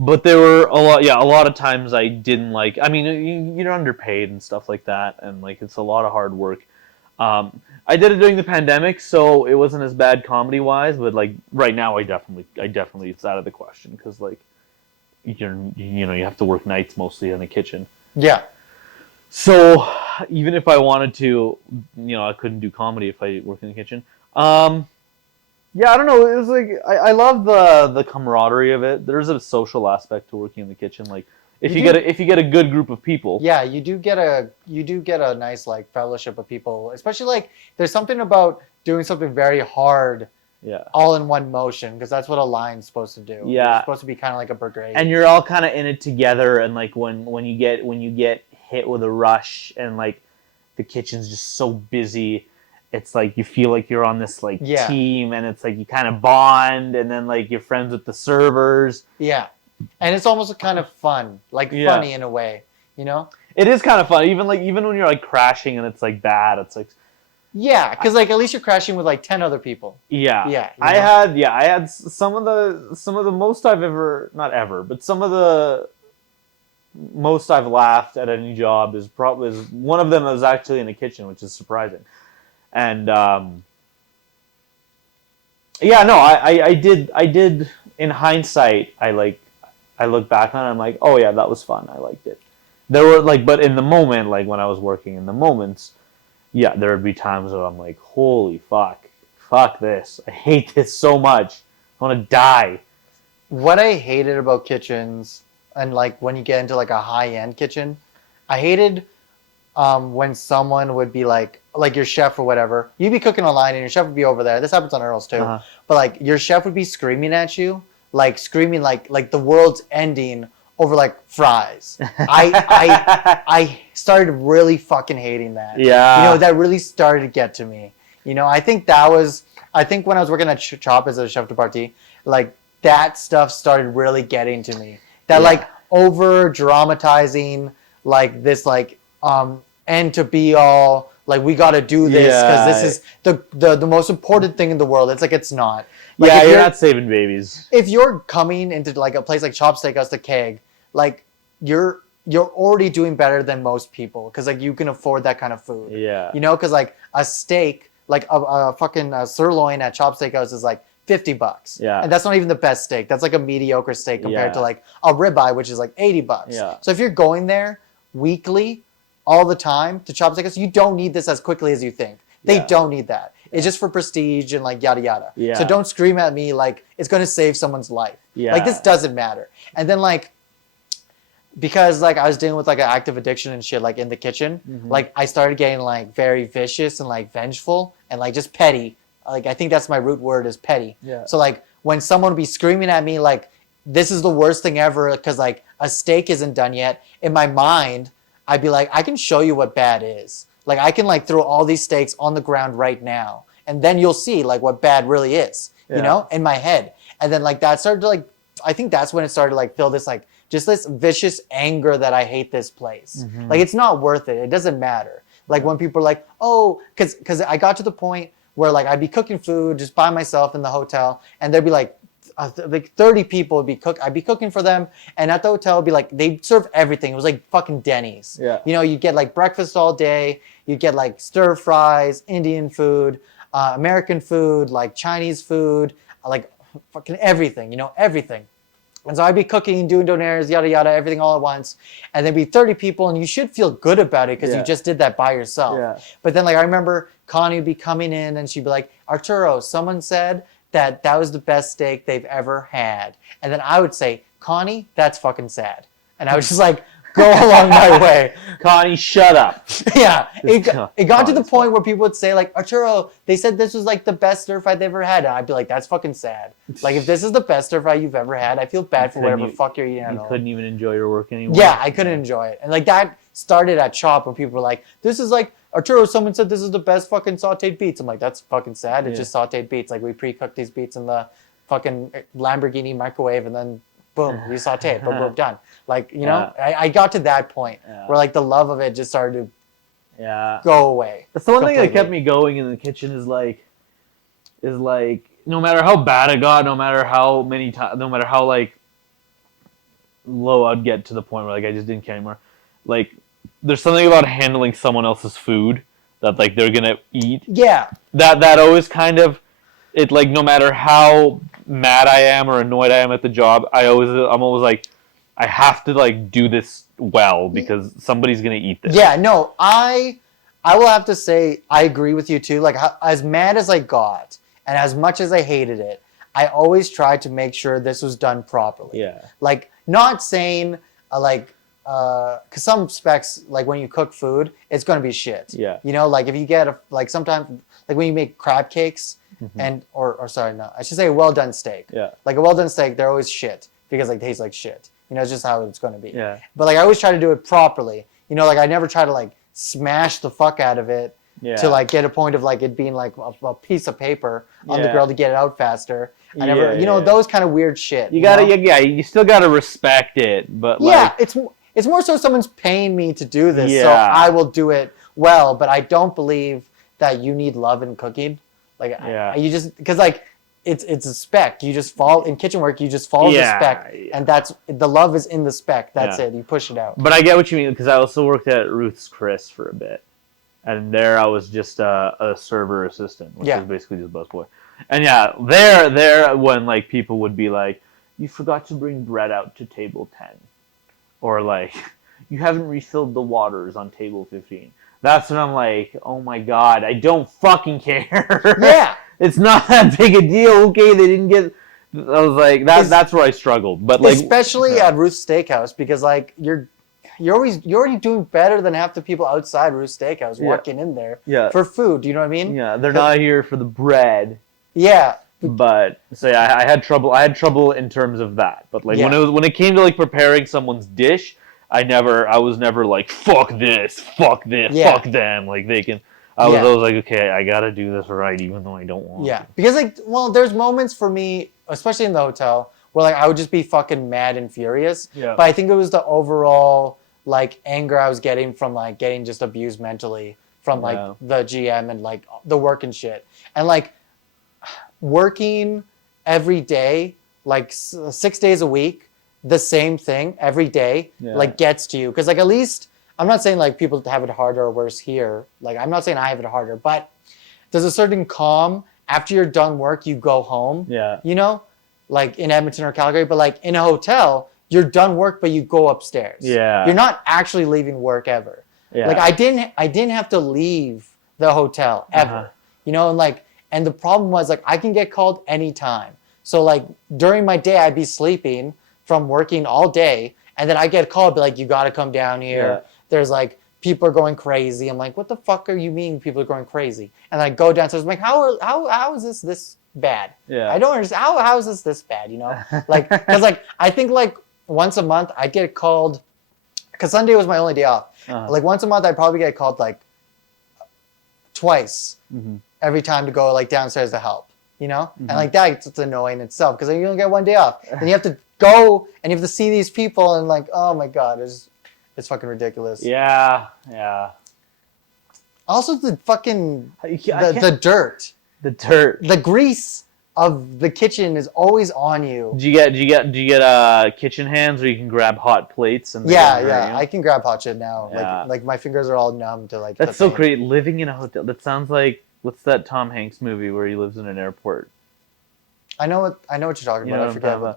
But there were a lot of times I didn't like. I mean, you're underpaid and stuff like that, and like it's a lot of hard work. I did it during the pandemic, so it wasn't as bad comedy wise. But like right now, I definitely it's out of the question because like you have to work nights mostly in the kitchen. Yeah. So even if I wanted to, I couldn't do comedy if I work in the kitchen. Yeah, Yeah, I don't know. It was like I love the camaraderie of it. There's a social aspect to working in the kitchen. Like if you get a good group of people. Yeah, you do get a nice like fellowship of people, especially like there's something about doing something very hard. Yeah. All in one motion, because that's what a line's supposed to do. Yeah. It's supposed to be kind of like a brigade. And you're all kind of in it together, and like when you get hit with a rush, and like the kitchen's just so busy, it's like you feel like you're on this like team, and it's like you kind of bond, and then like you're friends with the servers. Yeah, and it's almost kind of fun, like funny in a way, you know. It is kind of fun, even when you're like crashing and it's like bad. It's like. Yeah, because like at least you're crashing with like 10 other people. Yeah, yeah. I had some of the most I've ever, not ever, but some of the most I've laughed at any job is one of them was actually in the kitchen, which is surprising. And I did in hindsight. I look back on it, I'm like, oh yeah, that was fun. I liked it. There were like, but in the moment, like when I was working in the moments. Yeah, there would be times where I'm like, holy fuck this. I hate this so much. I want to die. What I hated about kitchens, and like when you get into like a high-end kitchen, I hated when someone would be like your chef or whatever. You'd be cooking online and your chef would be over there. This happens on Earl's too. Uh-huh. But like your chef would be screaming at you, like screaming like the world's ending over like fries. I started really fucking hating that. Yeah. You know, that really started to get to me. You know, I think when I was working at Chop as a chef de partie, like that stuff started really getting to me. That like over dramatizing like this like end to be all, like we got to do this because this is the most important thing in the world. It's like it's not. Like, yeah, you're not saving babies. If you're coming into like a place like Chop Steakhouse, the Keg, like you're already doing better than most people because like you can afford that kind of food. Yeah. You know, because like a steak, like a fucking sirloin at Chop Steakhouse is like $50. Yeah. And that's not even the best steak. That's like a mediocre steak compared to like a ribeye, which is like $80. Yeah. So if you're going there weekly, all the time to Chop Steakhouse, you don't need this as quickly as you think. They don't need that. It's just for prestige and like yada yada. Yeah. So don't scream at me like it's going to save someone's life. Yeah. Like this doesn't matter. And then like, because like I was dealing with like an active addiction and shit like in the kitchen, like I started getting like very vicious and like vengeful and like just petty. Like I think that's my root word is petty. Yeah. So like when someone would be screaming at me like this is the worst thing ever because like a steak isn't done yet, in my mind I'd be like, I can show you what bad is. Like I can like throw all these steaks on the ground right now, and then you'll see like what bad really is. You know, in my head. And then like that started to like, I think that's when it started to like feel this like just this vicious anger that I hate this place. Like it's not worth it. It doesn't matter. Like when people are like, oh, because I got to the point where like I'd be cooking food just by myself in the hotel, and there'd be like 30 people I'd be cooking for them, and at the hotel it'd be like they'd serve everything. It was like fucking Denny's. Yeah. You know, you get like breakfast all day, you get like stir fries, Indian food, American food, like Chinese food, like fucking everything, you know, everything. And so I'd be cooking, doing donaires, yada yada, everything all at once, and there'd be 30 people, and you should feel good about it because you just did that by yourself. Yeah. But then like I remember Connie would be coming in and she'd be like, Arturo, someone said that was the best steak they've ever had. And then I would say, Connie, that's fucking sad. And I was just like, go along my way. Connie, shut up. Yeah. It got to the point where people would say like, Arturo, they said this was like the best stir fry they've ever had. And I'd be like, that's fucking sad. Like if this is the best stir fry you've ever had, I feel bad for whatever fuck you're eating at You home. couldn't even enjoy your work anymore. Yeah, I couldn't enjoy it. And like that started at Chop when people were like, this is like, Arturo, someone said this is the best fucking sauteed beets. I'm like, that's fucking sad. It's just sauteed beets. Like we pre-cooked these beets in the fucking Lamborghini microwave and then boom, we saute it, boom, boom, done. Like, you know, I got to that point where like the love of it just started to go away. That's the one thing that kept me going in the kitchen is like no matter how bad it got, no matter how many times, no matter how like low I'd get to the point where like I just didn't care anymore. Like there's something about handling someone else's food that like they're gonna eat. Yeah. That always kind of it like no matter how mad I am or annoyed I am at the job, I'm always like I have to like do this well because somebody's gonna eat this. Yeah, no, I will have to say I agree with you too. Like as mad as I got And as much as I hated it, I always tried to make sure this was done properly. Yeah. Like, not saying, because some specs, like when you cook food, it's going to be shit. Yeah. You know, like if you get, sometimes, like when you make crab cakes, or sorry, no, I should say a well-done steak. Yeah. Like a well-done steak, they're always shit because like they taste like shit. You know, it's just how it's going to be. Yeah. But like I always try to do it properly. You know, like I never try to like smash the fuck out of it to like get a point of like it being like a piece of paper on the grill to get it out faster. I never, you know, those kind of weird shit. You gotta, you still gotta respect it, but like, it's more so someone's paying me to do this, so I will do it well. But I don't believe that you need love in cooking. Like, you just because like it's a spec. You just follow in kitchen work. You just follow the spec, and that's the love is in the spec. That's it. You push it out. But I get what you mean because I also worked at Ruth's Chris for a bit, and there I was just a server assistant, which is basically just busboy. And there when like people would be like, "You forgot to bring bread out to table 10," or like, "You haven't refilled the waters on table 15." That's when I'm like, "Oh my god, I don't fucking care." Yeah. It's not that big a deal. Okay, they didn't get. I was like, that's where I struggled. But like, especially at Ruth's Steakhouse, because like you're already doing better than half the people outside Ruth's Steakhouse walking in there for food. You know what I mean? Yeah, they're not here for the bread. Yeah. But so I had trouble. I had trouble in terms of that. But like when it came to like preparing someone's dish, I was never like fuck this, fuck them. Like they can. I was always like, okay, I gotta do this right, even though I don't want to. Because like, well, there's moments for me, especially in the hotel, where like I would just be fucking mad and furious. Yeah. But I think it was the overall like anger I was getting from like getting just abused mentally from like the GM and like the work and shit, and like working every day, like 6 days a week, the same thing every day, like gets to you. Because like at least. I'm not saying like people have it harder or worse here. Like I'm not saying I have it harder, but there's a certain calm after you're done work, you go home. Yeah. You know, like in Edmonton or Calgary, but like in a hotel, you're done work, but you go upstairs. Yeah. You're not actually leaving work ever. Yeah. Like I didn't have to leave the hotel ever. You know, and the problem was like I can get called anytime. So like during my day, I'd be sleeping from working all day, and then I get called, be like, you got to come down here. Yeah. There's like people are going crazy. I'm like, what the fuck are you mean people are going crazy? And I go downstairs. I'm like, how is this bad? Yeah. I don't understand. How is this bad? You know, like because like I think like once a month I get called because Sunday was my only day off. Like once a month I'd probably get called like twice every time to go like downstairs to help. You know, and like that's annoying itself because you only get one day off. Then you have to go and you have to see these people and like, oh my god, it's fucking ridiculous. Yeah. Also, the fucking the dirt, the grease of the kitchen is always on you. Do you get kitchen hands where you can grab hot plates and I can grab hot shit now. Yeah. Like my fingers are all numb to like. That's so great. Living in a hotel. That sounds like what's that Tom Hanks movie where he lives in an airport? I know what you're talking about.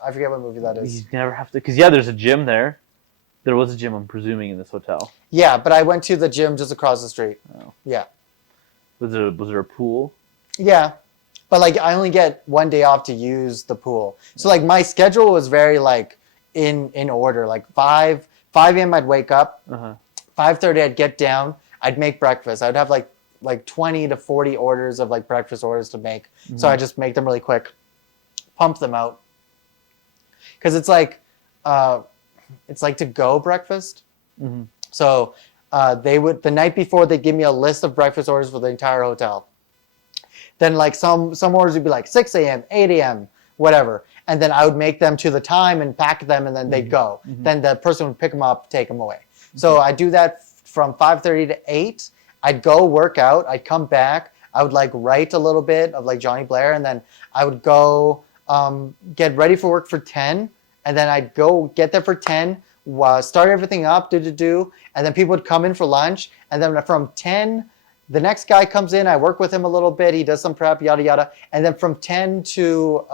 I forget what movie that is. You never have to because there's a gym there. There was a gym, I'm presuming, in this hotel. Yeah, but I went to the gym just across the street. Oh. Yeah. Was there a pool? Yeah. But like I only get one day off to use the pool. So like my schedule was very like in order. Like 5 a.m. I'd wake up. 5:30 I'd get down. I'd make breakfast. I'd have like 20 to 40 orders of like breakfast orders to make. So I just make them really quick, pump them out. Cuz it's like to go breakfast. So they would the night before they'd give me a list of breakfast orders for the entire hotel. Then like some orders would be like 6 a.m., 8 a.m., whatever. And then I would make them to the time and pack them and then they'd go. Then the person would pick them up, take them away. So I do that from 5:30 to 8. I'd go work out. I'd come back. I would like write a little bit of like Johnny Blair. And then I would go get ready for work for 10. And then I'd go get there for 10, start everything up, and then people would come in for lunch. And then from 10, the next guy comes in, I work with him a little bit, he does some prep, yada, yada. And then from 10 to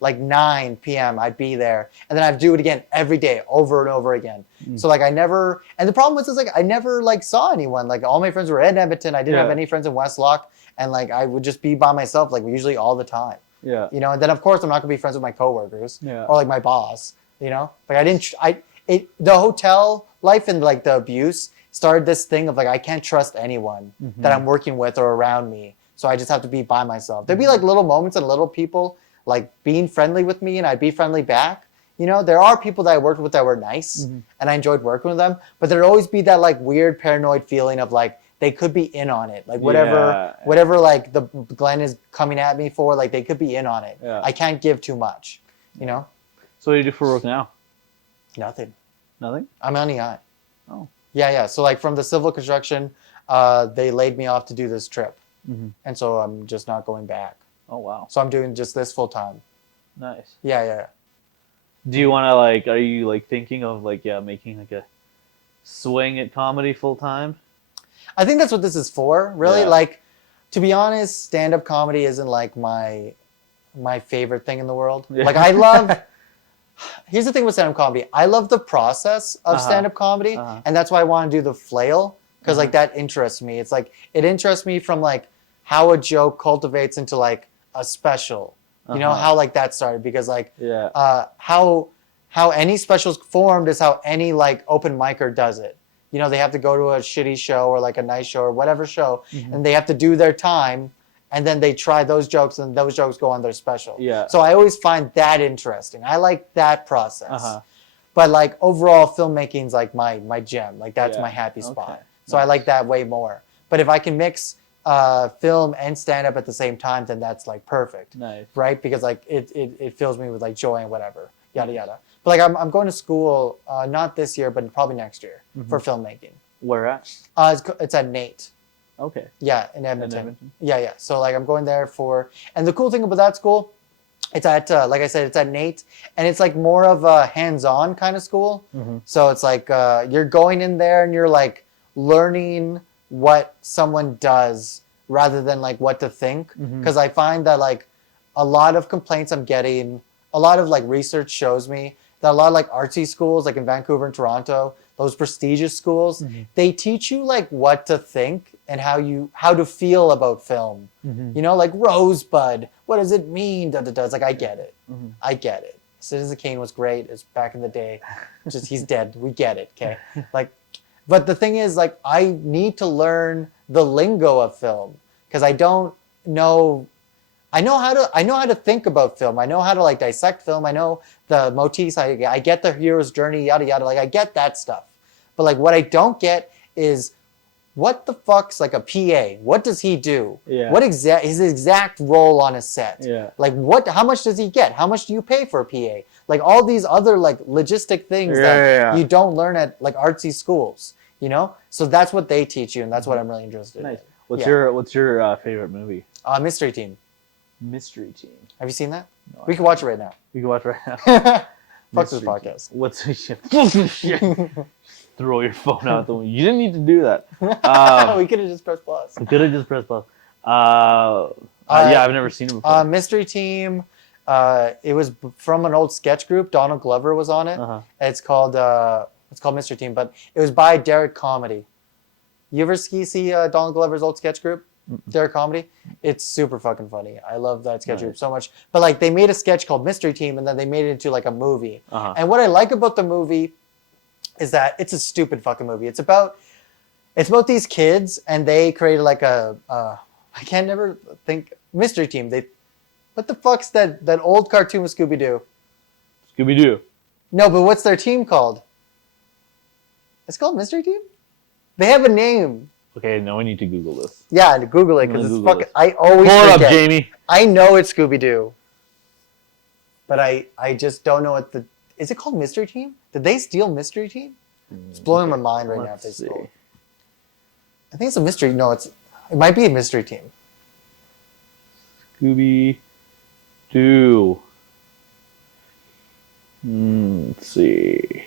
like 9 p.m. I'd be there, and then I'd do it again every day, over and over again. So like I never, and the problem was is like I never like saw anyone. Like all my friends were in Edmonton. I didn't have any friends in Westlock, and like I would just be by myself, like usually all the time. Yeah. You know, and then of course I'm not gonna be friends with my coworkers or like my boss. You know, like the hotel life and like the abuse started this thing of like I can't trust anyone that I'm working with or around me. So I just have to be by myself. There'd be like little moments and little people like being friendly with me and I'd be friendly back. You know, there are people that I worked with that were nice and I enjoyed working with them, but there'd always be that like weird paranoid feeling of like they could be in on it. Like whatever like the Glenn is coming at me for, like they could be in on it. Yeah. I can't give too much, you know? So what do you do for work now? Nothing. Nothing? I'm on EI. Oh. Yeah. So like from the civil construction, they laid me off to do this trip. And so I'm just not going back. Oh, wow. So I'm doing just this full time. Nice. Yeah. Do you want to like, are you like thinking of like, making like a swing at comedy full time? I think that's what this is for, really. Yeah. Like, to be honest, stand-up comedy isn't like my favorite thing in the world. Yeah. Like I love, here's the thing with stand-up comedy. I love the process of stand-up comedy, and that's why I want to do the flail, because like that interests me. It's like, it interests me from like how a joke cultivates into like a special. You know, how like that started, because like how any special's formed is how any like open micer does it. You know, they have to go to a shitty show or like a nice show or whatever show, and they have to do their time, and then they try those jokes, and those jokes go on their special. Yeah. So I always find that interesting. I like that process. But like overall, filmmaking's like my gem. Like that's my happy spot. Okay. So I like that way more. But if I can mix film and stand up at the same time, then that's like perfect. Nice. Right? Because like it fills me with like joy and whatever. Yada yada. But like I'm going to school not this year, but probably next year for filmmaking. Where at? It's at Nate. Okay. Yeah, in Edmonton. Yeah. So like I'm going there for, and the cool thing about that school, it's at like I said, it's at Nate, and it's like more of a hands-on kind of school. So it's like you're going in there and you're like learning what someone does rather than like what to think. Because I find that like a lot of complaints I'm getting, a lot of like research shows me that a lot of like artsy schools, like in Vancouver and Toronto, those prestigious schools, they teach you like what to think and how to feel about film. You know, like Rosebud, what does it mean? It's like I get it. I get it. Citizen Kane was great. It's back in the day. Just he's dead. We get it. Okay. Like, but the thing is, like, I need to learn the lingo of film because I don't know. I know how to think about film. I know how to like dissect film. I know the motifs. I get the hero's journey, yada yada. Like I get that stuff. But like what I don't get is what the fuck's like a PA? What does he do? Yeah. What his exact role on a set? Yeah. Like how much does he get? How much do you pay for a PA? Like all these other like logistic things that you don't learn at like artsy schools, you know? So that's what they teach you, and that's what I'm really interested in. What's your favorite movie? Mystery Team. Mystery Team. Have you seen that? No, we can watch it right now. We can watch it right now. Fuck this podcast. What's throw your phone out the window. You didn't need to do that. We could have just pressed pause. We could have just pressed pause. Yeah, I've never seen it before. Mystery Team. It was from an old sketch group. Donald Glover was on it. It's called Mystery Team, but it was by Derek Comedy. You ever see Donald Glover's old sketch group? Derek Comedy? It's super fucking funny. I love that sketch group so much. But like they made a sketch called Mystery Team, and then they made it into like a movie. And what I like about the movie is that it's a stupid fucking movie. It's about these kids, and they created like I can't never think Mystery Team. What the fuck's that old cartoon with Scooby-Doo? Scooby-Doo. No, but what's their team called? It's called Mystery Team? They have a name. Okay, now we need to Google this. Yeah, Google it, because it's fucking... This. I always Pull it forget. up, Jamie. I know it's Scooby-Doo. But I just don't know what the... Is it called Mystery Team? Did they steal Mystery Team? It's blowing my mind right now if they stole. I think it's a mystery. No, it might be a Mystery Team. Scooby-Doo. Let's see.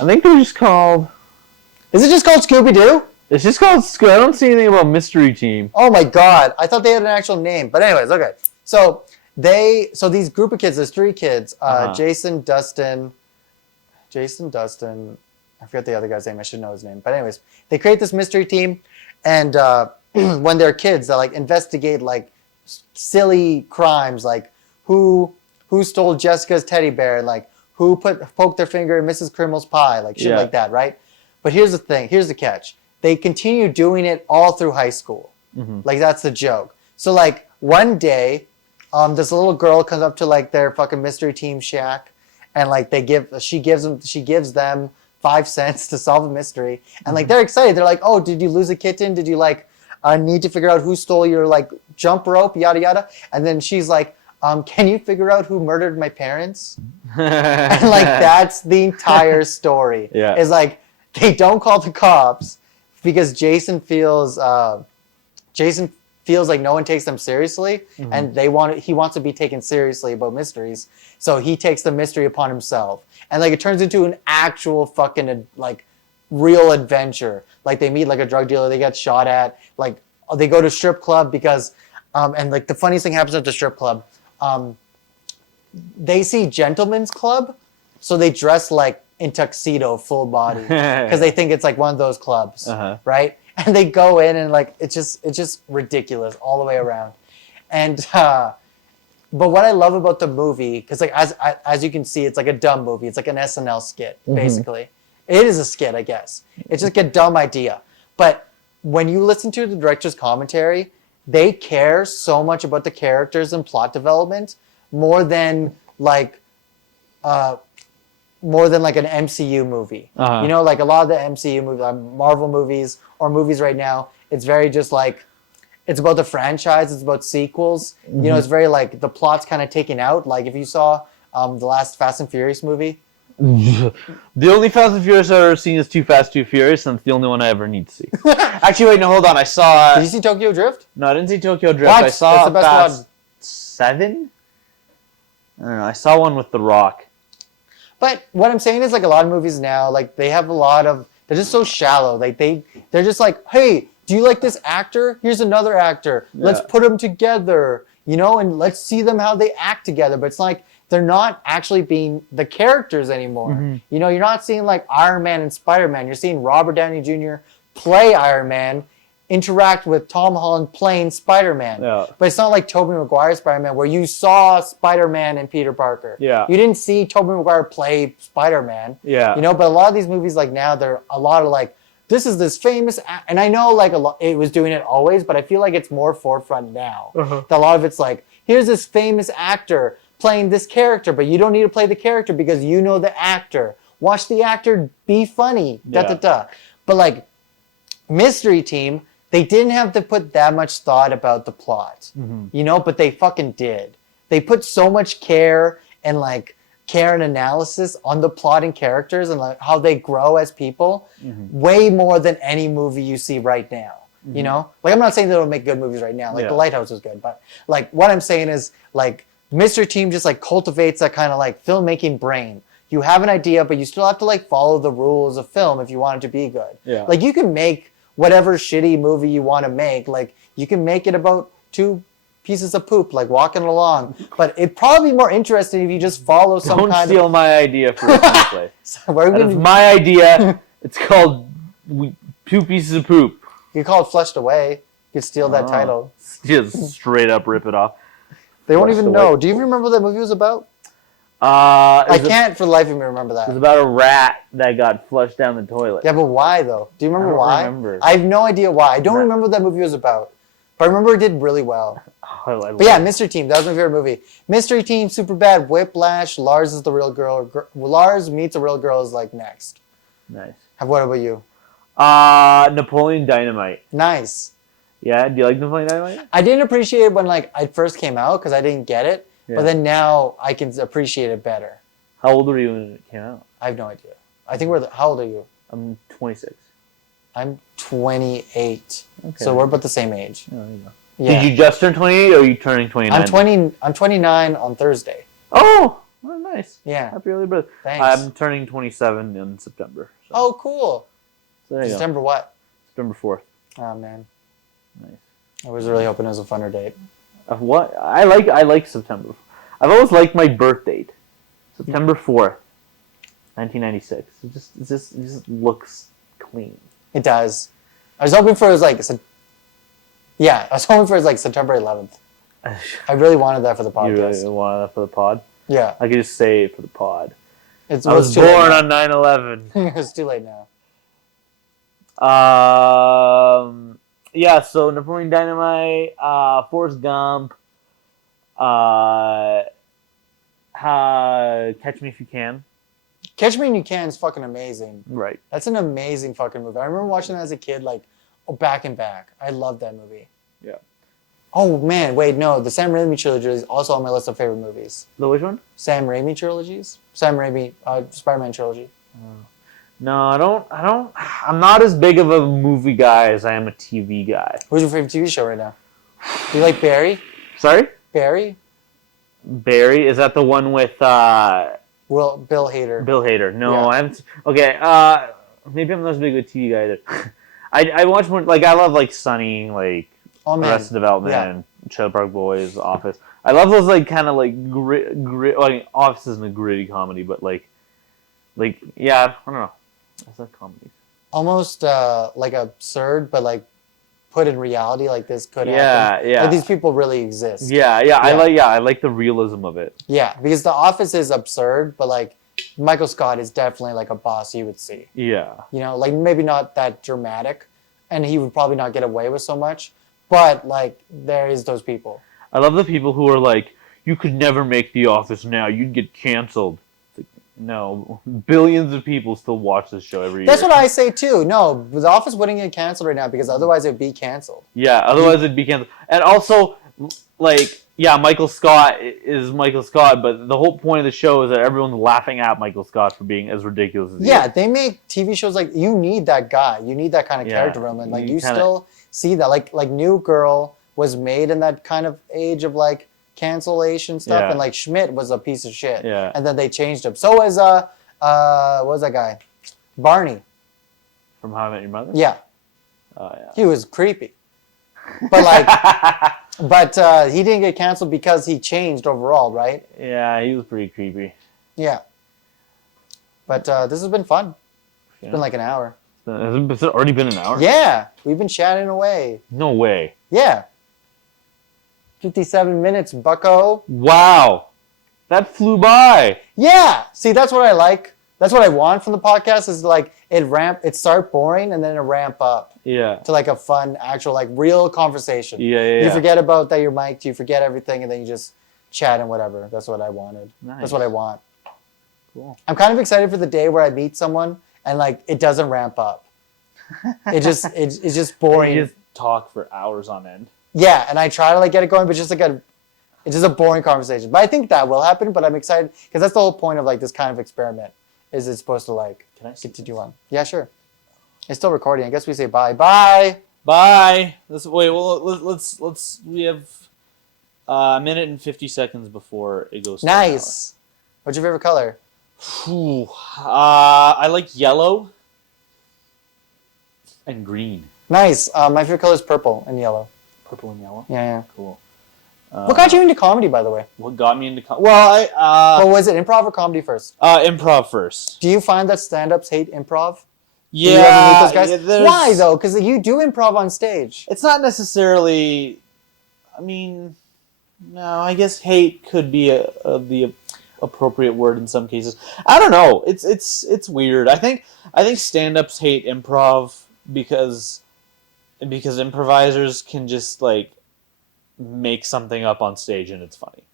I think they're just called... Is it just called Scooby-Doo? It's just called Scooby. I don't see anything about Mystery Team. Oh my god. I thought they had an actual name. But anyways, okay. So these group of kids, there's 3 kids. Jason, Dustin. I forget the other guy's name. I should know his name. But anyways, they create this mystery team. And when they're kids, they like investigate like silly crimes, like who stole Jessica's teddy bear, like who poked their finger in Mrs. Crimmel's pie, like shit like that, right? But here's the thing. Here's the catch. They continue doing it all through high school. Like that's the joke. So like one day, this little girl comes up to like their fucking mystery team shack, and like she gives them 5 cents to solve a mystery, and like they're excited. They're like, "Oh, did you lose a kitten? Did you like need to figure out who stole your like jump rope? Yada yada." And then she's like, "Can you figure out who murdered my parents?" And like that's the entire story. Yeah, is like they don't call the cops because Jason feels like no one takes them seriously, and he wants to be taken seriously about mysteries, so he takes the mystery upon himself, and like it turns into an actual fucking like real adventure. Like they meet like a drug dealer, they get shot at, like they go to strip club because and like the funniest thing happens at the strip club, they see Gentlemen's Club, so they dress like in tuxedo, full body, because they think it's like one of those clubs, right? And they go in and like it's just ridiculous all the way around. And but what I love about the movie, because like as you can see, it's like a dumb movie. It's like an SNL skit, basically. It is a skit, I guess. It's just a dumb idea. But when you listen to the director's commentary, they care so much about the characters and plot development more than like an MCU movie. You know, like a lot of the MCU movies, Marvel movies or movies right now, it's very just like, it's about the franchise, it's about sequels. You know, it's very like, the plot's kind of taken out. Like if you saw the last Fast and Furious movie. The only Fast and Furious I've ever seen is Too Fast, Too Furious, and it's the only one I ever need to see. Actually, wait, no, hold on. I saw... Did you see Tokyo Drift? No, I didn't see Tokyo Drift. What? I saw the best Fast one. 7? I don't know. I saw one with The Rock. But what I'm saying is like a lot of movies now, like they have a lot of, they're just so shallow. Like they're just like, hey, do you like this actor? Here's another actor. Let's put them together, you know, and let's see them how they act together. But it's like they're not actually being the characters anymore. You know, you're not seeing like Iron Man and Spider-Man. You're seeing Robert Downey Jr. play Iron Man, interact with Tom Holland playing Spider-Man. But it's not like Tobey Maguire's Spider-Man where you saw Spider-Man and Peter Parker. You didn't see Tobey Maguire play Spider-Man. You know, but a lot of these movies like now, they're a lot of like, this is this famous, and I know like it was doing it always, but I feel like it's more forefront now. A lot of it's like, here's this famous actor playing this character, but you don't need to play the character because you know the actor. Watch the actor be funny. But like Mystery Team, they didn't have to put that much thought about the plot, you know, but they fucking did. They put so much care and analysis on the plot and characters and like how they grow as people, way more than any movie you see right now. You know, like I'm not saying they don't make good movies right now. Like The Lighthouse is good, but like what I'm saying is like Mystery Team just like cultivates that kind of like filmmaking brain. You have an idea, but you still have to like follow the rules of film if you want it to be good. Like you can make whatever shitty movie you want to make, like you can make it about 2 pieces of poop, like walking along, but it'd probably be more interesting if you just follow some Don't kind of... Don't steal my idea for a screenplay. It's my idea. It's called 2 Pieces of Poop. You call it Flushed Away. You could steal that title. Just straight up rip it off. They won't even know. Do you even remember what that movie was about? I can't for the life of me remember that. It was about a rat that got flushed down the toilet. Yeah, but why though? Do you remember why? I don't remember. I have no idea why. I don't remember what that movie was about. But I remember it did really well. But yeah, Mystery Team. That was my favorite movie. Mystery Team, Superbad, Whiplash, Lars is the Real Girl. Lars Meets a Real Girl is like next. Nice. What about you? Napoleon Dynamite. Nice. Yeah, do you like Napoleon Dynamite? I didn't appreciate it when like it first came out because I didn't get it. But then now I can appreciate it better. How old were you when it came out? I have no idea. I think how old are you? I'm 26. I'm 28. Okay. So we're about the same age. Oh, there you go. Yeah. Did you just turn 28 or are you turning 29? I'm 29 on Thursday. Oh, nice. nice. Yeah. Happy early birthday. Thanks. I'm turning 27 in September. So. Oh, cool. So there you September go. what? September 4th. Oh, man. Nice. I was really hoping it was a funner date. What? I like September. I've always liked my birth date. September 4th, 1996. It just looks clean. It does. I was hoping for it was like... I was hoping for it was like September 11th. I really wanted that for the podcast. You really wanted that for the pod? Yeah. I could just say it for the pod. I was born on 9/11. It's too late now. Yeah, so Napoleon Dynamite, Forrest Gump, Catch Me If You Can. Catch Me If You Can is fucking amazing. Right. That's an amazing fucking movie. I remember watching that as a kid, like, back and back. I love that movie. Yeah. Oh, man, wait, no. The Sam Raimi trilogy is also on my list of favorite movies. The which one? Sam Raimi trilogies? Sam Raimi, Spider-Man trilogy. No, I'm not as big of a movie guy as I am a TV guy. Who's your favorite TV show right now? Do you like Barry? Sorry? Barry? Barry? Is that the one with, Bill Hader. Bill Hader. No, Yeah. I haven't. Okay, maybe I'm not as big of a TV guy either. I watch more, like, I love, like, Sunny, like, Arrested Development, Trailer Park Boys, Office. I love those, like, kind of, like, grit, like, Office isn't a gritty comedy, but, like, yeah, I don't know. That's not comedy. Almost, like, absurd, but, like, put in reality, like, this could happen. Yeah. Like, these people really exist. Yeah. I like the realism of it. Yeah, because The Office is absurd, but, like, Michael Scott is definitely, like, a boss you would see. Yeah. You know, like, maybe not that dramatic, and he would probably not get away with so much, but, like, there is those people. I love the people who are like, you could never make The Office now. You'd get canceled. It's like, no, billions of people still watch this show every year. That's what I say, too. No, The Office wouldn't get canceled right now because otherwise it'd be canceled. Yeah, otherwise it'd be canceled. And also, like, yeah, Michael Scott is Michael Scott, but the whole point of the show is that everyone's laughing at Michael Scott for being as ridiculous as he is. They make TV shows like, you need that guy. You need that kind of character development. Like, you still see that. Like New Girl was made in that kind of age of, like, cancellation stuff, and, like, Schmidt was a piece of shit. Yeah. And then they changed him. So was, what was that guy? Barney. From How I Met Your Mother? Yeah. Oh, yeah. He was creepy. But, like... he didn't get canceled because he changed overall, right? Yeah, he was pretty creepy. Yeah. But this has been fun. It's been like an hour. Has it already been an hour? Yeah. We've been chatting away. No way. Yeah. 57 minutes, bucko. Wow. That flew by. Yeah. See, that's what I like. That's what I want from the podcast is, like, it start boring and then it ramp up. Yeah. To, like, a fun, actual, like, real conversation. Yeah. You forget about that you're mic'd, you forget everything, and then you just chat and whatever. That's what I wanted. Nice. That's what I want. Cool. I'm kind of excited for the day where I meet someone and, like, it doesn't ramp up. It's just boring. You just talk for hours on end. Yeah, and I try to, like, get it going, but it's just a boring conversation. But I think that will happen, but I'm excited because that's the whole point of, like, this kind of experiment is it's supposed to, like, continue on. Yeah, sure. It's still recording. I guess we say bye. Bye. Bye. Let's we have a minute and 50 seconds before it goes. Nice. What's your favorite color? I like yellow and green. Nice. My favorite color is purple and yellow. Purple and yellow? Yeah. Cool. What got you into comedy, by the way? What got me into comedy? Well, Well, was it improv or comedy first? Improv first. Do you find that stand-ups hate improv? Yeah. Do you ever meet those guys? Yeah, why, though? Because you do improv on stage. It's not necessarily... I mean, no, I guess hate could be the appropriate word in some cases. I don't know. It's weird. I think stand-ups hate improv because improvisers can just, like, make something up on stage and it's funny.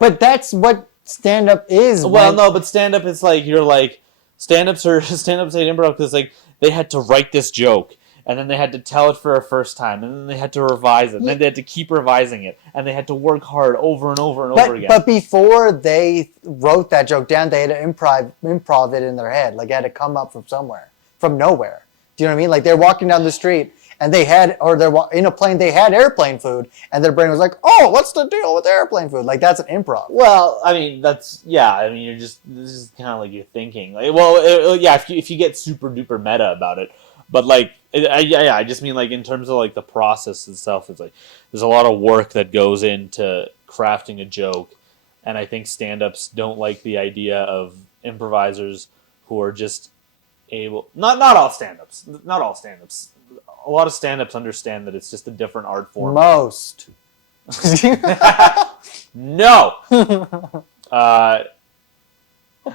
But that's what stand-up is. Well, no, but stand-up is like, you're like, stand-ups hate improv because, like, they had to write this joke and then they had to tell it for a first time and then they had to revise it and then they had to keep revising it and they had to work hard over and over and over again. But before they wrote that joke down, they had to improv it in their head. Like, it had to come up from somewhere, from nowhere. Do you know what I mean? Like, they're walking down the street and they had, or they're in a plane, they had airplane food, and their brain was like, oh, what's the deal with airplane food? Like, that's an improv. Well, I mean, this is kind of like you're thinking. Like, if you get super duper meta about it, but like, I just mean like in terms of like the process itself, it's like there's a lot of work that goes into crafting a joke, and I think stand-ups don't like the idea of improvisers who are just able. Not all stand-ups. A lot of stand-ups understand that it's just a different art form. Most. No.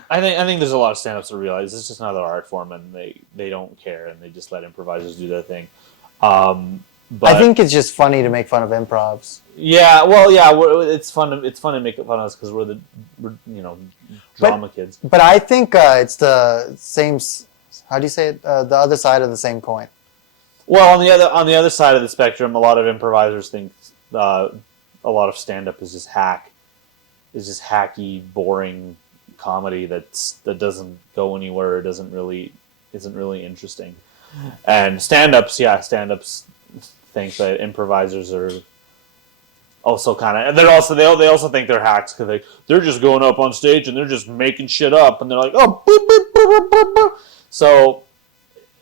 I think there's a lot of stand-ups that realize it's just another art form, and they don't care, and they just let improvisers do their thing. But I think it's just funny to make fun of improvs. Yeah, it's fun to make fun of us because we're drama kids. But I think it's the same. How do you say it? The other side of the same coin. Well, on the other side of the spectrum, a lot of improvisers think a lot of stand-up is just hacky, boring comedy that doesn't go anywhere, isn't really interesting. And stand-ups think that improvisers are also kind of, they also think they're hacks because they're just going up on stage and they're just making shit up, and they're like, oh, boop, boop, boop, boop, boop, boop. So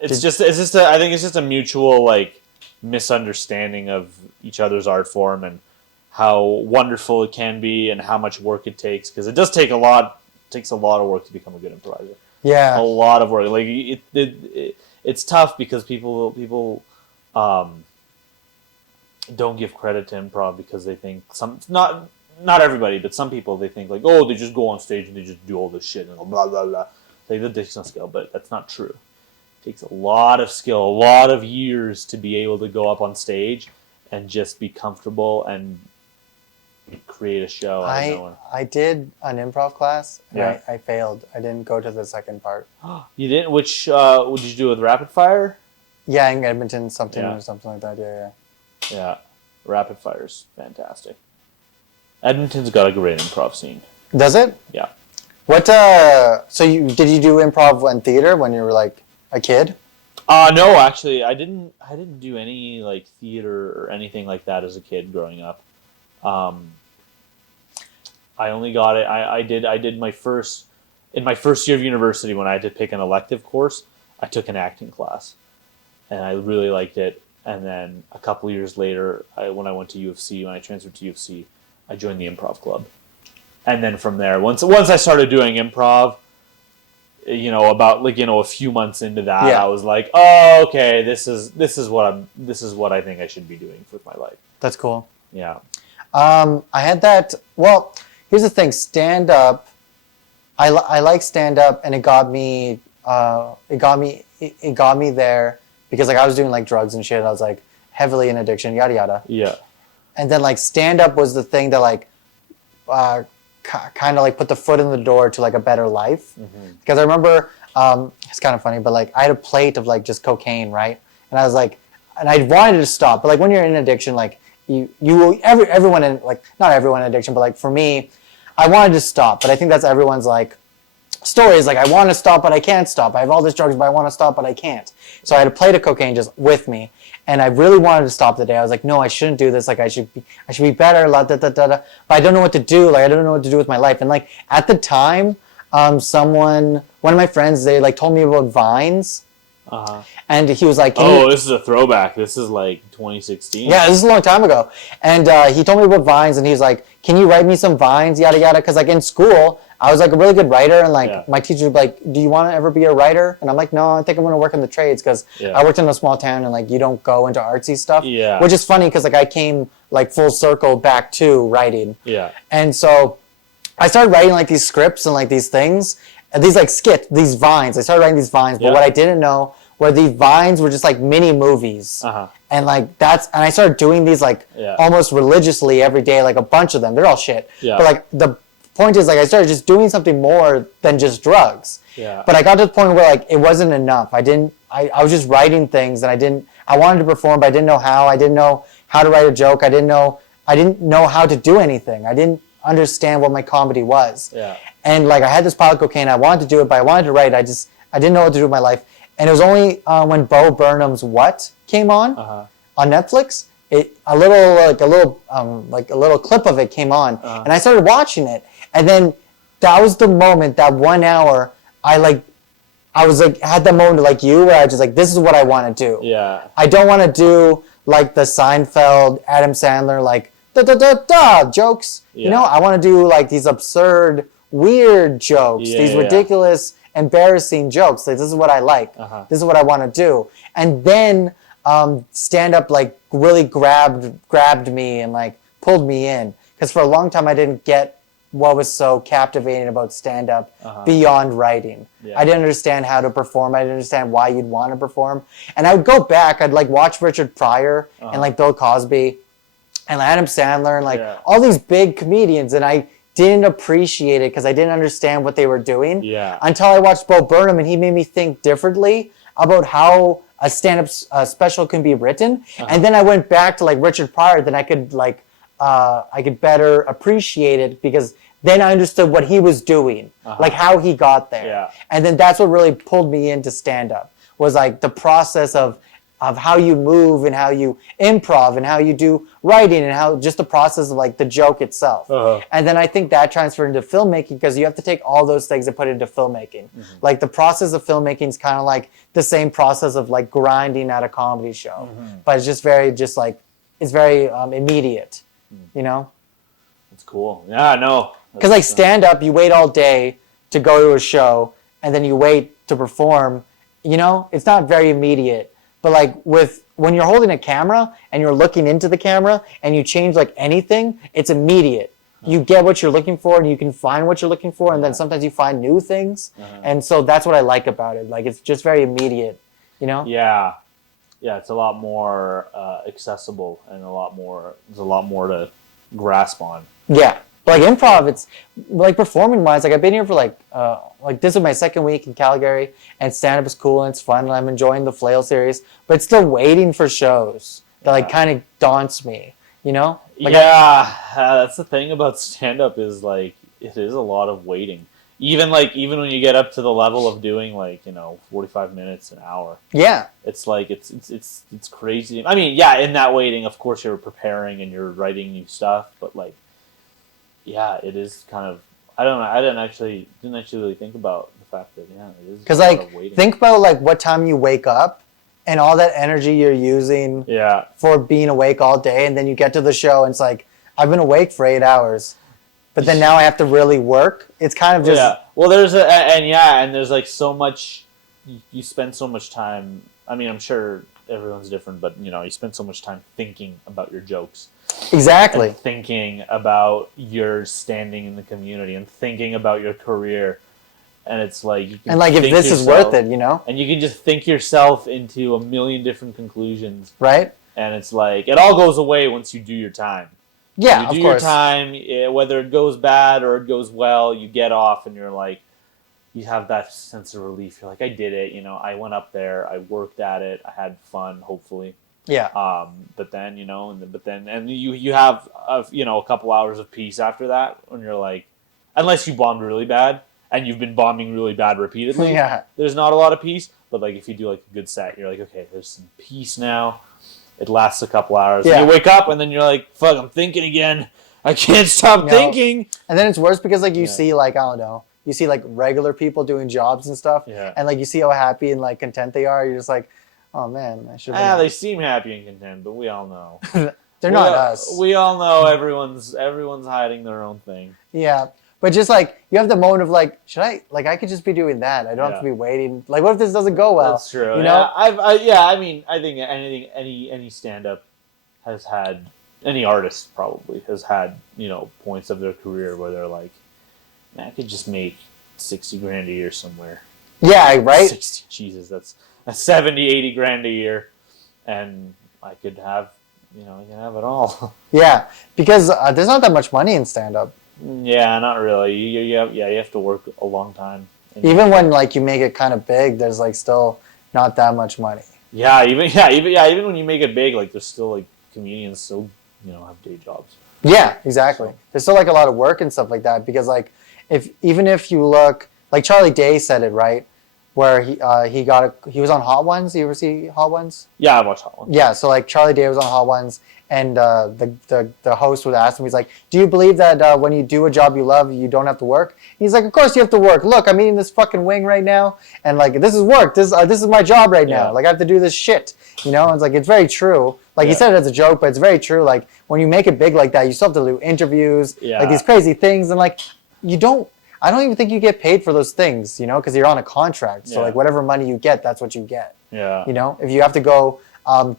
I think it's just a mutual like misunderstanding of each other's art form and how wonderful it can be and how much work it takes, because it does take a lot of work to become a good improviser. Yeah, a lot of work. Like it's tough because people don't give credit to improv because they think not everybody, but some people, they think like, oh, they just go on stage and they just do all this shit and blah blah blah. Like that takes no skill, but that's not true. It takes a lot of skill, a lot of years to be able to go up on stage and just be comfortable and create a show. I did an improv class and Yeah. I failed. I didn't go to the second part. You didn't? Which what did you do with Rapid Fire? Yeah, in Edmonton, or something like that. Yeah, Rapid Fire's fantastic. Edmonton's got a great improv scene. Does it? Yeah. What? So did you do improv in theater when you were like a kid? No, actually, I didn't do any like theater or anything like that as a kid growing up. I only got it. I did my first year of university when I had to pick an elective course. I took an acting class, and I really liked it. And then a couple years later, when I transferred to U of C, I joined the improv club. And then from there, once I started doing improv, about a few months into that, I was like, oh, okay, this is what I think I should be doing with my life. That's cool. Yeah. I had that. Well, here's the thing. Stand up. I like stand up, and it got me there because like I was doing like drugs and shit. I was like heavily in addiction, yada yada. Yeah. And then like stand up was the thing that like kind of like put the foot in the door to like a better life. Mm-hmm. Because I remember it's kind of funny, but like I had a plate of like just cocaine, right? And I was like, and I wanted to stop, but like when you're in addiction, like everyone in, like not everyone in addiction, but like for me, I wanted to stop, but I think that's everyone's like story is like, I want to stop, but I can't stop. I have all these drugs, but I want to stop, but I can't. So I had a plate of cocaine just with me, and I really wanted to stop the day. I was like, no, I shouldn't do this. Like I should be better. But I don't know what to do. Like I don't know what to do with my life. And like at the time, one of my friends, they like told me about Vines. Uh-huh. And he was like, this is a throwback. This is like 2016. Yeah, this is a long time ago. And he told me about Vines, and he was like, can you write me some Vines, yada, yada? Because like in school, I was like a really good writer, and like my teacher would be like, do you want to ever be a writer? And I'm like, no, I think I'm going to work in the trades, because I worked in a small town, and like you don't go into artsy stuff. Yeah. Which is funny, because like I came like full circle back to writing. Yeah. And so I started writing like these scripts and like these things, and these like these Vines. I started writing these Vines, but what I didn't know where these Vines were just like mini movies. Uh-huh. And like and I started doing these like almost religiously every day, like a bunch of them. They're all shit. Yeah. But like the point is like I started just doing something more than just drugs. Yeah. But I got to the point where like it wasn't enough. I was just writing things, and I wanted to perform, but I didn't know how. I didn't know how to write a joke. I didn't know how to do anything. I didn't understand what my comedy was. Yeah. And like I had this pile of cocaine. I wanted to do it, but I wanted to write. I didn't know what to do with my life. And it was only when Bo Burnham's What came on Netflix. A little clip of it came on, and I started watching it, and then that was the moment, that 1 hour, I had the moment like you, where I was just like, this is what I want to do. Yeah. I don't want to do like the Seinfeld, Adam Sandler, like jokes. Yeah. You know, I want to do like these absurd, weird jokes, these ridiculous, embarrassing jokes. Like, this is what I like. This is what I want to do. And then stand up like really grabbed me and like pulled me in, because for a long time I didn't get what was so captivating about stand-up beyond writing. I didn't understand how to perform. I didn't understand why you'd want to perform. And I would go back, I'd like watch Richard Pryor and like Bill Cosby and Adam Sandler and like all these big comedians, and I didn't appreciate it because I didn't understand what they were doing until I watched Bo Burnham, and he made me think differently about how a stand-up special can be written. And then I went back to like Richard Pryor, then I could like I could better appreciate it, because then I understood what he was doing, like how he got there. Yeah. And then that's what really pulled me into stand-up, was like the process of how you move and how you improv and how you do writing and how just the process of like the joke itself. And then I think that transferred into filmmaking, because you have to take all those things and put it into filmmaking. Like the process of filmmaking is kind of like the same process of like grinding at a comedy show, but it's just very it's very immediate. You know? It's cool. Yeah, no. Because like stand-up, you wait all day to go to a show, and then you wait to perform. You know? It's not very immediate. But like when you're holding a camera and you're looking into the camera and you change like anything, it's immediate. You get what you're looking for, and you can find what you're looking for, and then sometimes you find new things. And so that's what I like about it. Like, it's just very immediate, you know? Yeah. Yeah, it's a lot more accessible, and there's a lot more to grasp on. Yeah. But like improv, it's like performing wise, like I've been here for like this is my second week in Calgary, and stand-up is cool and it's fun, and I'm enjoying the Flail series, but it's still waiting for shows that like kind of daunts me, you know? Like that's the thing about stand-up, is like it is a lot of waiting. Even when you get up to the level of doing 45 minutes, an hour. Yeah. It's like it's crazy. I mean, yeah, in that waiting, of course you're preparing and you're writing new stuff, but like, yeah, it is kind of, I don't know, I didn't actually really think about the fact that it is. Because like, think about like what time you wake up and all that energy you're using for being awake all day, and then you get to the show and it's like, I've been awake for 8 hours. But then now I have to really work. It's kind of just... Yeah. Well, there's like so much... You spend so much time... I mean, I'm sure everyone's different, but, you spend so much time thinking about your jokes. Exactly. And thinking about your standing in the community, and thinking about your career. And it's like... You can if this is worth it, you know? And you can just think yourself into a million different conclusions. Right. And it's like... It all goes away once you do your time. Yeah, you of course. do your time, whether it goes bad or it goes well, you get off and you're like, you have that sense of relief. You're like, I did it, I went up there, I worked at it, I had fun, hopefully. Yeah. But then, you have, a couple hours of peace after that, when you're like, unless you bombed really bad, and you've been bombing really bad repeatedly, there's not a lot of peace. But like, if you do like a good set, you're like, okay, there's some peace now. It lasts a couple hours. Yeah. And you wake up, and then you're like, fuck, I'm thinking again. I can't stop thinking. And then it's worse because like you see like, I don't know, you see like regular people doing jobs and stuff. Yeah. And like you see how happy and like content they are. You're just like, oh man, I should have they seem happy and content, but we all know. They're not us. We all know everyone's hiding their own thing. Yeah. But just like, you have the moment of like, I could just be doing that. I don't have to be waiting. Like, what if this doesn't go well? That's true. You know? I mean, I think any stand-up has had, any artist probably has had, points of their career where they're like, man, I could just make $60,000 a year somewhere. Yeah, right? Jesus, that's 70, 80 grand a year. And I could have, I can have it all. Yeah, because there's not that much money in stand-up. Yeah, not really. You have to work a long time. Even when like you make it kind of big, there's like still not that much money. Even when you make it big, like there's still like comedians still have day jobs. Yeah, exactly. So. There's still like a lot of work and stuff like that, because like if you look, like Charlie Day said it right, where he was on Hot Ones. You ever see Hot Ones? Yeah, I watched Hot Ones. Yeah, so like Charlie Day was on Hot Ones, and the host would ask him, he's like, "Do you believe that when you do a job you love, you don't have to work?" He's like, "Of course you have to work. Look, I'm eating this fucking wing right now, and like this is work. This is my job right now. Like I have to do this shit." You know, it's like it's very true. Like he said it as a joke, but it's very true. Like when you make it big like that, you still have to do interviews, like these crazy things, and like you don't. I don't even think you get paid for those things, you know, because you're on a contract. So like whatever money you get, that's what you get. Yeah. You know, if you have to go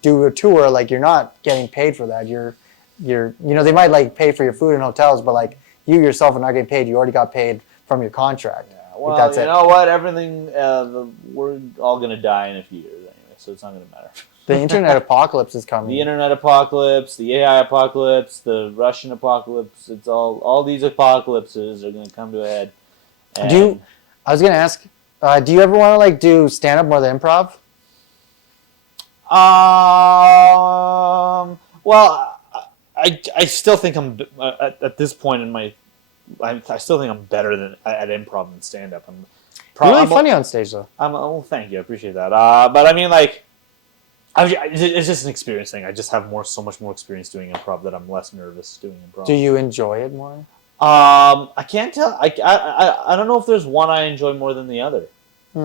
do a tour, like you're not getting paid for that. You're you know, they might like pay for your food and hotels, but like you yourself are not getting paid. You already got paid from your contract. Yeah. Well, like, that's you know what? Everything we're all gonna die in a few years anyway, so it's not gonna matter. The internet apocalypse is coming. The internet apocalypse, the AI apocalypse, the Russian apocalypse. It's all these apocalypses are gonna come to a head. And I was gonna ask, do you ever want to like do stand up more than improv? Well, I still think I'm at this point in my. I still think I'm better than at improv than stand up. You're really funny on stage though. Oh, thank you, I appreciate that. But I mean, like, it's just an experience thing. I just have so much more experience doing improv that I'm less nervous doing improv. Do you enjoy it more? I can't tell. I don't know if there's one I enjoy more than the other.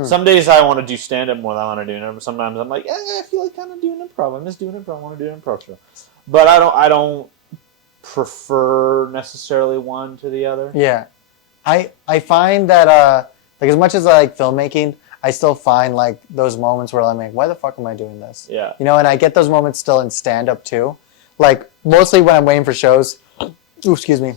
Some days I want to do stand-up more than I want to do improv. Sometimes I'm like, I feel like kind of doing improv. I miss doing improv. I want to do an improv show. But I don't prefer necessarily one to the other. Yeah. I find that like as much as I like filmmaking, I still find like those moments where I'm like, why the fuck am I doing this? Yeah. You know, and I get those moments still in stand-up too. Like mostly when I'm waiting for shows. Ooh, excuse me.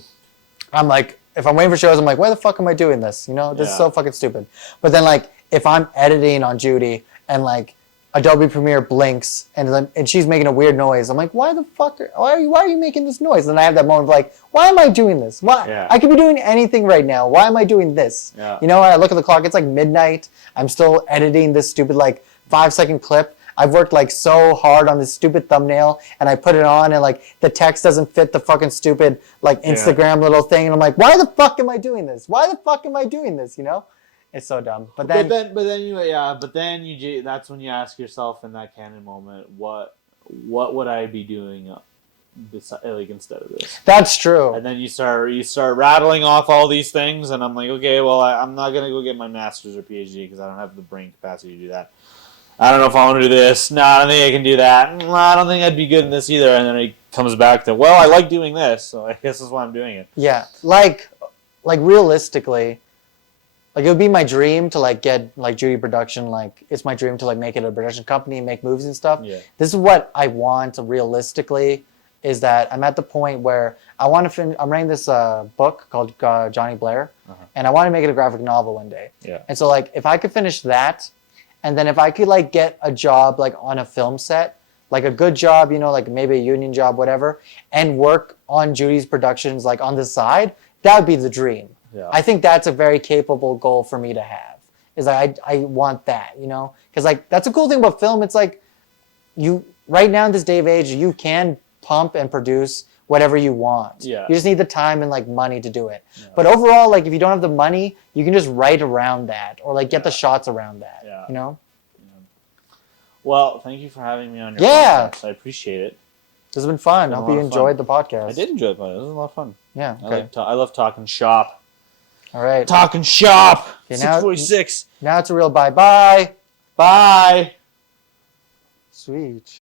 I'm like, if I'm waiting for shows, I'm like, why the fuck am I doing this? You know, this is so fucking stupid. But then like, if I'm editing on Judy and like Adobe Premiere blinks and she's making a weird noise, I'm like, why are you making this noise? And I have that moment of like, why am I doing this? Why? Yeah. I could be doing anything right now. Why am I doing this? Yeah. You know, I look at the clock, it's like midnight. I'm still editing this stupid like 5-second clip. I've worked like so hard on this stupid thumbnail and I put it on and like the text doesn't fit the fucking stupid like Instagram little thing. And I'm like, why the fuck am I doing this? Why the fuck am I doing this? You know? It's so dumb. But then that's when you ask yourself in that canon moment, what would I be doing like instead of this? That's true. And then you start rattling off all these things and I'm like, okay, well I'm not going to go get my master's or PhD because I don't have the brain capacity to do that. I don't know if I want to do this. No, I don't think I can do that. No, I don't think I'd be good in this either. And then it comes back to, well, I like doing this, so I guess that's why I'm doing it. Yeah, like realistically, like it would be my dream to like get like Judy Production. Like it's my dream to like make it a production company, make movies and stuff. Yeah. This is what I want realistically. Is that I'm at the point where I want to finish. I'm writing this book called Johnny Blair, and I want to make it a graphic novel one day. Yeah. And so like if I could finish that. And then if I could like get a job like on a film set, like a good job, you know, like maybe a union job, whatever, and work on Judy's productions like on the side, that would be the dream. Yeah. I think that's a very capable goal for me to have. Is like I want that, you know, because like that's a cool thing about film. It's like you right now in this day of age, you can pump and produce whatever you want. Yeah. You just need the time and like money to do it. Yeah. But overall, like if you don't have the money, you can just write around that or like get the shots around that. Yeah. You know? Yeah. Well, thank you for having me on your podcast. I appreciate it. This has been fun. I hope you enjoyed the podcast. I did enjoy it. It was a lot of fun. Yeah. Okay. I love talking shop. All right. Talking shop. Okay, 646. Now it's a real bye. Bye. Bye. Sweet.